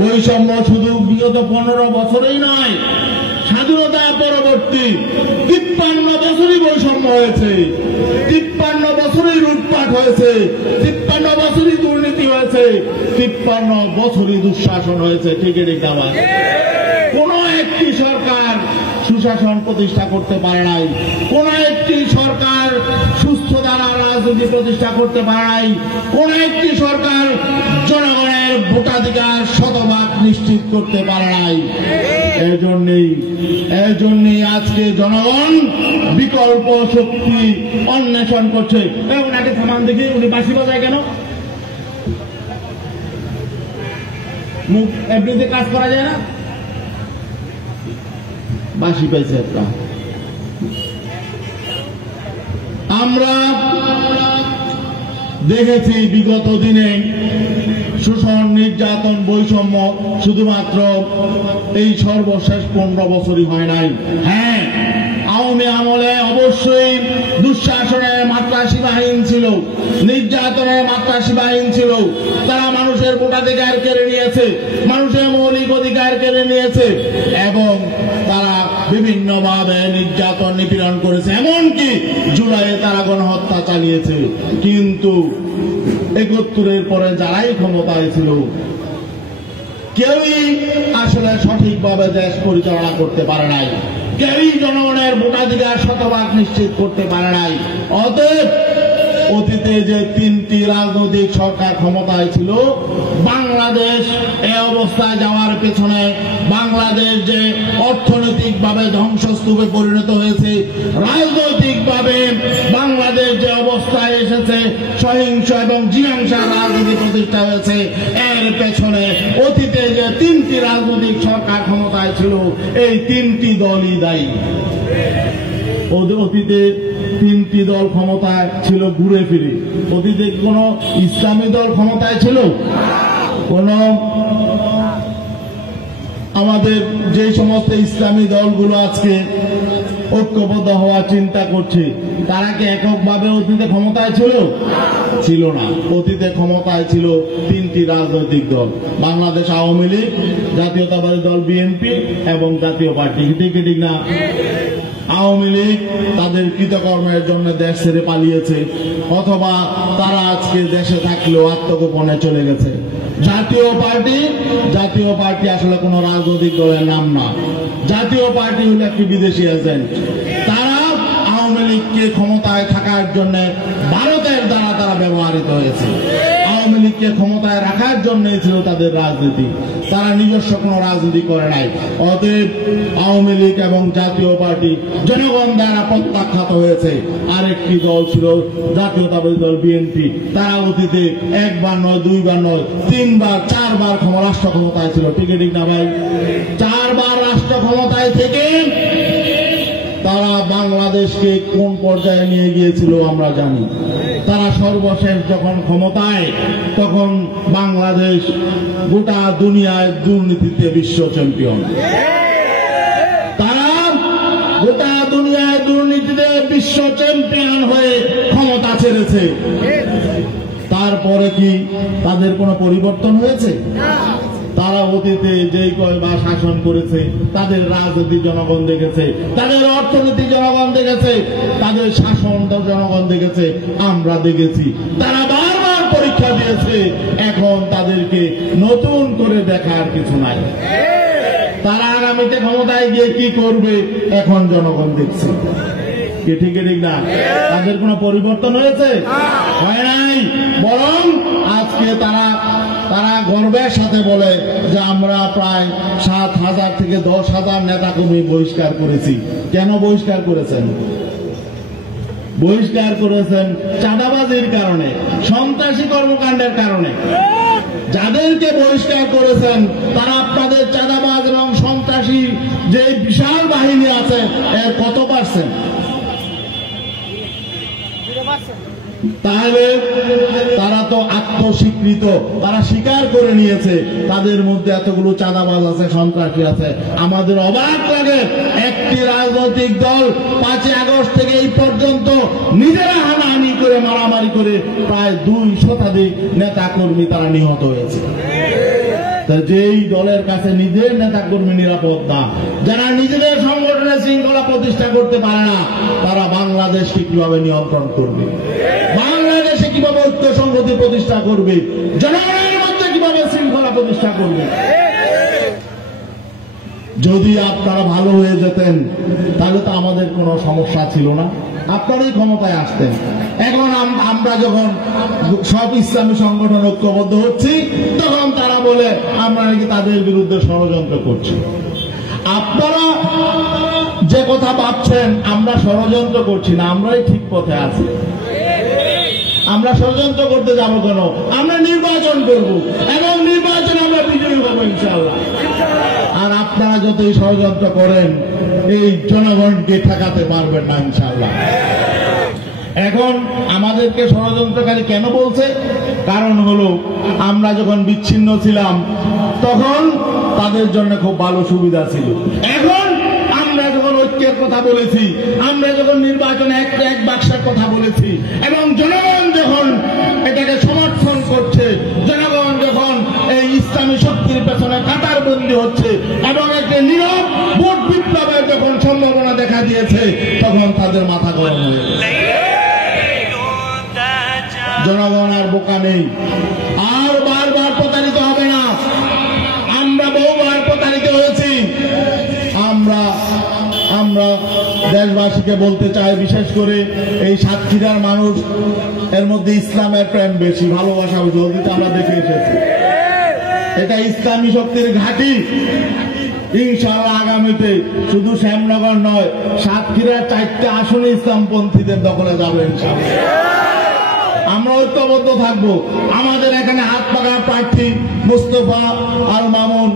বৈষম্য শুধু বিগত 15 বছরেই নয়, স্বাধীনতা পরবর্তী 53 বছরই বৈষম্য হয়েছে, 53 বছরই লুটপাট হয়েছে, 53 বছরই দুর্নীতি হয়েছে, 53 বছরই দুঃশাসন হয়েছে। ঠিক আমার কোন একটি সরকার সুশাসন প্রতিষ্ঠা করতে পারে নাই, কোন একটি সরকার সুস্থ ধারা রাজনীতি প্রতিষ্ঠা করতে পারে নাই, কোন একটি সরকার জনগণের ভোটাধিকার শতভাগ নিশ্চিত করতে পারে নাই। এর জন্যই আজকে জনগণ বিকল্প শক্তি অন্বেষণ করছে। ওনাকে থামান দেখি, উনি বাঁশি বাজায় কেন? মুখ এমনিতে কাজ করা যায় না, বাঁশি পাইছে একটা। আমরা দেখেছি বিগত দিনে শোষণ, নির্যাতন, বৈষম্য শুধুমাত্র এই সর্বশেষ 15 বছরই হয় নাই। হ্যাঁ, আওয়ামী আমলে অবশ্যই দুঃশাসনের মাত্রা সীমাহীন ছিল, নির্যাতনের মাত্রা সীমাহীন ছিল। তারা মানুষের ভোটাধিকার কেড়ে নিয়েছে, মানুষের মৌলিক অধিকার কেড়ে নিয়েছে, এবং তারা বিভিন্নভাবে নির্যাতন নিপীড়ন করেছে, এমনকি জুলাইয়ে তারা গণহত্যা চালিয়েছে। কিন্তু 71-এর পরে যারাই ক্ষমতায় ছিল কেউই আসলে সঠিকভাবে দেশ পরিচালনা করতে পারে নাই, কেউই জনগণের ভোটাধিকার শতভাগ নিশ্চিত করতে পারে নাই। অতএব অতীতে যে 3টি রাজনৈতিক সরকার ক্ষমতায় ছিল, বাংলাদেশ এই অবস্থায় যাওয়ার পেছনে, বাংলাদেশ যে অর্থনৈতিকভাবে ধ্বংসস্তূপে পরিণত হয়েছে, রাজনৈতিকভাবে বাংলাদেশ যে অবস্থায় এসেছে, সহিংস এবং জিহাংসা রাজনীতি প্রতিষ্ঠা হয়েছে। এর পেছনে অতীতে যে 3টি রাজনৈতিক সরকার ক্ষমতায় ছিল, এই 3টি দলই দায়ী। অতীতে 3টি দল ক্ষমতায় ছিল ঘুরে ফিরে। অতীতে কোন ইসলামী দল ক্ষমতায় ছিল? কোন আমাদের যে সমস্ত ইসলামী দলগুলো আজকে ঐক্যবদ্ধ হওয়া চিন্তা করছে, তারা কি এককভাবে অতীতে ক্ষমতায় ছিল? ছিল না। অতীতে ক্ষমতায় ছিল 3টি রাজনৈতিক দল, বাংলাদেশ আওয়ামী লীগ, জাতীয়তাবাদী দল বিএনপি এবং জাতীয় পার্টি। ঠিক না? আওয়ামী লীগ তাদের কৃতকর্মের জন্য দেশ ছেড়ে পালিয়েছে, অথবা তারা আজকে দেশে থাকলেও আত্মগোপনে চলে গেছে। জাতীয় পার্টি আসলে কোন রাজনৈতিক দলের নাম না। জাতীয় পার্টি হলো একটি বিদেশি এজেন্ট। তারা আওয়ামী লীগকে ক্ষমতায় থাকার জন্য ভারতের দ্বারা তারা ব্যবহৃত হয়েছে। আওয়ামী লীগকে ক্ষমতায় রাখার জন্য ছিল তাদের রাজনীতি, তারা নিজস্ব কোন রাজনীতি করে নাই। অতএব আওয়ামী লীগ এবং জাতীয় পার্টি জনগণ দ্বারা প্রত্যাখ্যাত হয়েছে। আরেকটি দল ছিল জাতীয়তাবাদী দল বিএনপি, তারা অতীতে 1 বার নয়, 2 বার নয়, 3 বার 4 বার রাষ্ট্র ক্ষমতায় ছিল। ঠিক না ভাই? 4 বার রাষ্ট্র ক্ষমতায় থেকে তারা বাংলাদেশকে কোন পর্যায়ে নিয়ে গিয়েছিল আমরা জানি। তারা সর্বশেষ যখন ক্ষমতায়, তখন বাংলাদেশ গোটা দুনিয়ায় দুর্নীতিতে বিশ্ব চ্যাম্পিয়ন। তারা গোটা দুনিয়ায় দুর্নীতিতে বিশ্ব চ্যাম্পিয়ন হয়ে ক্ষমতা ছেড়েছে। তারপরে কি তাদের কোনো পরিবর্তন হয়েছে? তারা অতীতে যেই কয়বার শাসন করেছে, তাদের রাজনীতি জনগণ দেখেছে, তাদের অর্থনীতি জনগণ দেখেছে, তাদের শাসন জনগণ দেখেছে, আমরা দেখেছি। তারা বারবার পরীক্ষা দিয়েছে। এখন তাদেরকে নতুন করে দেখার কিছু নাই। তারা আগামীতে ক্ষমতায় গিয়ে কি করবে এখন জনগণ দেখছে। ঠিক না? তাদের কোনো পরিবর্তন হয়েছে? হয় নাই। বরং আজকে তারা গর্বের সাথে বলে যে আমরা প্রায় 7,000 থেকে 10,000 নেতাকর্মী বহিষ্কার করেছি। কেন বহিষ্কার করেছেন? বহিষ্কার করেছেন চাঁদাবাজির কারণে, সন্ত্রাসী কর্মকাণ্ডের কারণে। যাদেরকে বহিষ্কার করেছেন তারা আপনাদের চাঁদাবাজ এবং সন্ত্রাসী যে বিশাল বাহিনী আছে এর কত পার্সেন্ট? তাহলে তারা তো আত্মস্বীকৃত, তারা স্বীকার করে নিয়েছে তাদের মধ্যে এতগুলো চাঁদাবাজ আছে, সন্ত্রাসী আছে। আমাদের অবাক লাগে, একটি রাজনৈতিক দল 5 আগস্ট থেকে এই পর্যন্ত নিজেরা হানাহানি করে, মারামারি করে প্রায় 2 শতাধিক নেতা কর্মী তারা নিহত হয়েছে। যেই দলের কাছে নিজের নেতাকর্মী নিরাপদ না, যারা নিজেদের সংগঠনের শৃঙ্খলা প্রতিষ্ঠা করতে পারে না, তারা বাংলাদেশকে কিভাবে নিয়ন্ত্রণ করবে? বাংলাদেশে কিভাবে ঐক্য সংহতি প্রতিষ্ঠা করবে? জনগণের মধ্যে কিভাবে শৃঙ্খলা প্রতিষ্ঠা করবে? যদি আপনারা ভালো হয়ে যেতেন তাহলে তো আমাদের কোনো সমস্যা ছিল না, আপনারাই ক্ষমতায় আসতেন। এখন আমরা যখন সব ইসলামী সংগঠন ঐক্যবদ্ধ হচ্ছি, তখন তারা বলে আমরা নাকি তাদের বিরুদ্ধে ষড়যন্ত্র করছি। আপনারা যে কথা ভাবছেন আমরা ষড়যন্ত্র করছি না, আমরাই ঠিক পথে আছি। আমরা ষড়যন্ত্র করতে যাবো কেন? আমরা নির্বাচন করব এবং নির্বাচনে আমরা বিজয়ী হব ইনশাআল্লাহ। আর আপনারা যতই ষড়যন্ত্র করেন এই জনগণকে ঠেকাতে পারবেন না ইনশাআল্লাহ। এখন আমাদেরকে ষড়যন্ত্রকারী কেন বলছে? কারণ হলো আমরা যখন বিচ্ছিন্ন ছিলাম তখন তাদের জন্য খুব ভালো সুবিধা ছিল। এখন আমরা যখন ঐক্যের কথা বলেছি, আমরা যখন নির্বাচনে এক বাক্সের কথা বলেছি এবং জনগণ যখন এটাকে সমর্থন করছে, জনগণ যখন এই ইসলামী শক্তির পেছনে কাতারবন্দি হচ্ছে এবং একটি নীরব ভোট বিপ্লবের যখন সম্ভাবনা দেখা দিয়েছে, তখন তাদের মাথা গরম হয়ে গেছে। জনগণ আর বোকা নেই, আর বারবার প্রতারিত হবে না। আমরা বহুবার প্রতারিত হয়েছি। আমরা দেশবাসীকে বলতে চাই, বিশেষ করে এই সাতক্ষীরার মানুষ, এর মধ্যে ইসলামের প্রেম বেশি, ভালোবাসা বেশি। অতীতে আমরা দেখে এসেছি এটা ইসলামী শক্তির ঘাঁটি। ইনশাআল্লাহ আগামীতে শুধু শ্যামনগর নয়, সাতক্ষীরার 4টে আসনে ইসলামপন্থীদের দখলে যাবে ইনশাআল্লাহ। ঐক্যবদ্ধ থাকবো। আমাদের এখানে হাত পাকা প্রার্থী মুস্তফা আল মামুন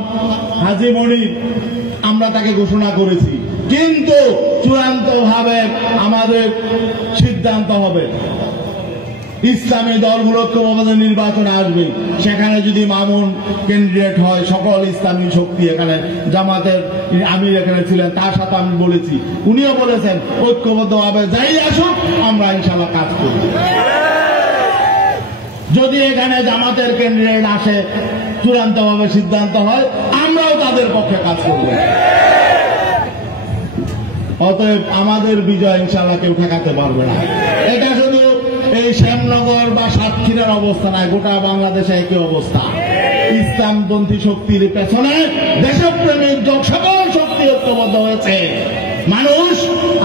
হাজী মনির, আমরা তাকে ঘোষণা করেছি, কিন্তু চূড়ান্তভাবে আমাদের সিদ্ধান্ত হবে ইসলামী দলগুলো ঐক্যবদ্ধ নির্বাচনে আসবে। সেখানে যদি মামুন ক্যান্ডিডেট হয়, সকল ইসলামী শক্তি, এখানে জামাতের আমির এখানে ছিলেন, তার সাথে আমি বলেছি, উনিও বলেছেন ঐক্যবদ্ধভাবে যাই আসুক আমরা ইনশাআল্লাহ কাজ করব। যদি এখানে জামাতের ক্যান্ডিডেট আসে, চূড়ান্তভাবে সিদ্ধান্ত হয়, আমরাও তাদের পক্ষে কাজ করব। অতএব আমাদের বিজয় ইনশাআল্লাহ কেউ ঠেকাতে পারবে না। এটা শুধু এই শ্যামনগর বা সাতক্ষীরার অবস্থা নয়, গোটা বাংলাদেশে একই অবস্থা। ইসলামপন্থী শক্তির পেছনে দেশপ্রেমিক সকল শক্তি ঐক্যবদ্ধ হয়েছে। মানুষ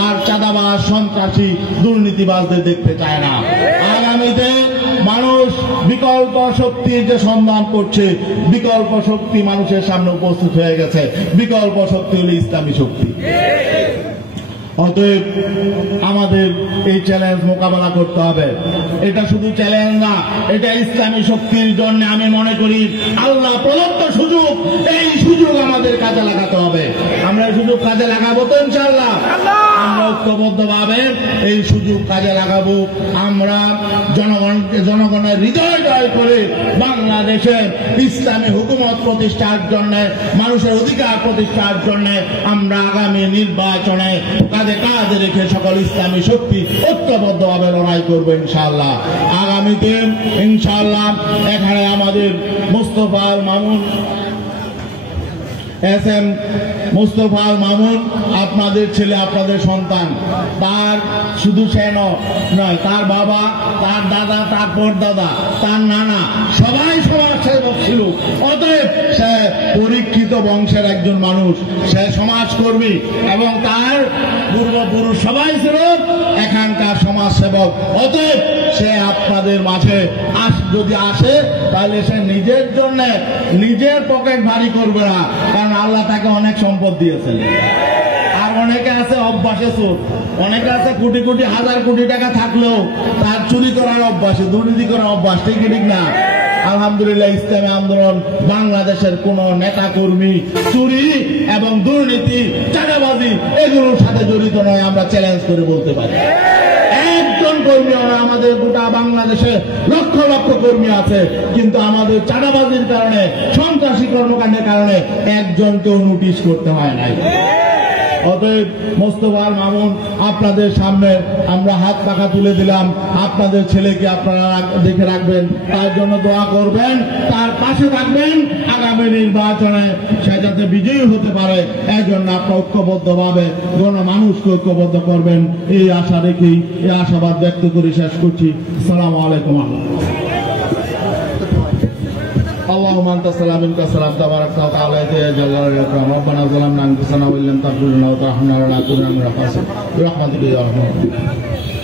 আর চাঁদাবাজ, সন্ত্রাসী, দুর্নীতিবাজদের দেখতে চায় না। আগামীতে মানুষ বিকল্প শক্তির যে সন্ধান করছে, বিকল্প শক্তি মানুষের সামনে উপস্থিত হয়ে গেছে। বিকল্প শক্তি হল ইসলামী শক্তি। অতএব আমাদের এই চ্যালেঞ্জ মোকাবেলা করতে হবে। এটা শুধু চ্যালেঞ্জ না, এটা ইসলামী শক্তির জন্য আমি মনে করি আল্লাহ প্রদত্ত সুযোগ। এই সুযোগ আমাদের কাজে লাগাতে হবে। আমরা সুযোগ কাজে লাগাবো তো ইনশাআল্লাহ। আমরা ঐক্যবদ্ধভাবে এই সুযোগ কাজে লাগাবো। আমরা জনগণের হৃদয় জয় করে বাংলাদেশে ইসলামী হুকুমত প্রতিষ্ঠার জন্য, মানুষের অধিকার প্রতিষ্ঠার জন্য আমরা আগামী নির্বাচনে কাঁধে কাঁধ রেখে সকল ইসলামী শক্তি ঐক্যবদ্ধভাবে লড়াই করবো ইনশাআল্লাহ। আগামীতে ইনশাআল্লাহ এখানে আমাদের মুস্তফা আল মামুন, এস.এম. মুস্তফা আল মামুন আপনাদের ছেলে, আপনাদের সন্তান। তার শুধু সে নয়, তার বাবা, তার দাদা, তার পরদাদা, তার নানা সবাই সমাজসেবক ছিল। অতএব সে পরীক্ষিত বংশের একজন মানুষ, সে সমাজকর্মী এবং তার পূর্বপুরুষ সবাই ছিল এখানকার সমাজসেবক। অতএব সে আপনাদের মাঝে যদি আসে, তাহলে সে নিজের জন্য নিজের পকেট ভারী করবে না, কারণ আল্লাহ তাকে অনেক সম্পদ দিয়েছেন। আর অনেকে আছে অভ্যাসে চোর, অনেকে আছে কোটি কোটি হাজার কোটি টাকা থাকলেও তার চুরি করার অভ্যাসে, দুর্নীতি করার অভ্যাস, ঠিক না? আলহামদুলিল্লাহ ইসলামী আন্দোলন বাংলাদেশের কোন নেতা কর্মী চুরি এবং দুর্নীতি, চাঁদাবাজি এগুলোর সাথে জড়িত নয়, আমরা চ্যালেঞ্জ করে বলতে পারি। একজন কর্মী, আমাদের গোটা বাংলাদেশে লক্ষ লক্ষ কর্মী আছে, কিন্তু আমাদের চাঁদাবাজির কারণে, সন্ত্রাসী কর্মকাণ্ডের কারণে একজনকেও নোটিশ করতে হয় নাই। অতএব মোস্তফা আল মামুন আপনাদের সামনে আমরা হাত পাখা তুলে দিলাম। আপনাদের ছেলেকে আপনারা দেখে রাখবেন, তার জন্য দোয়া করবেন, তার পাশে থাকবেন। আগামী নির্বাচনে সে যাতে বিজয়ী হতে পারে, এর জন্য আপনারা ঐক্যবদ্ধভাবে গণমানুষকে ঐক্যবদ্ধ করবেন, এই আশা রেখেই, এই আশাবাদ ব্যক্ত করে শেষ করছি। আসসালামু আলাইকুম। اللهم انت السلام منك السلام تبارك وتعالى يا جل الاكرام ربنا ظلمنا انفسنا وان لم تغفر لنا وترحمنا لنكونن من الخاسرين برحمتك يا ارحم الراحمين.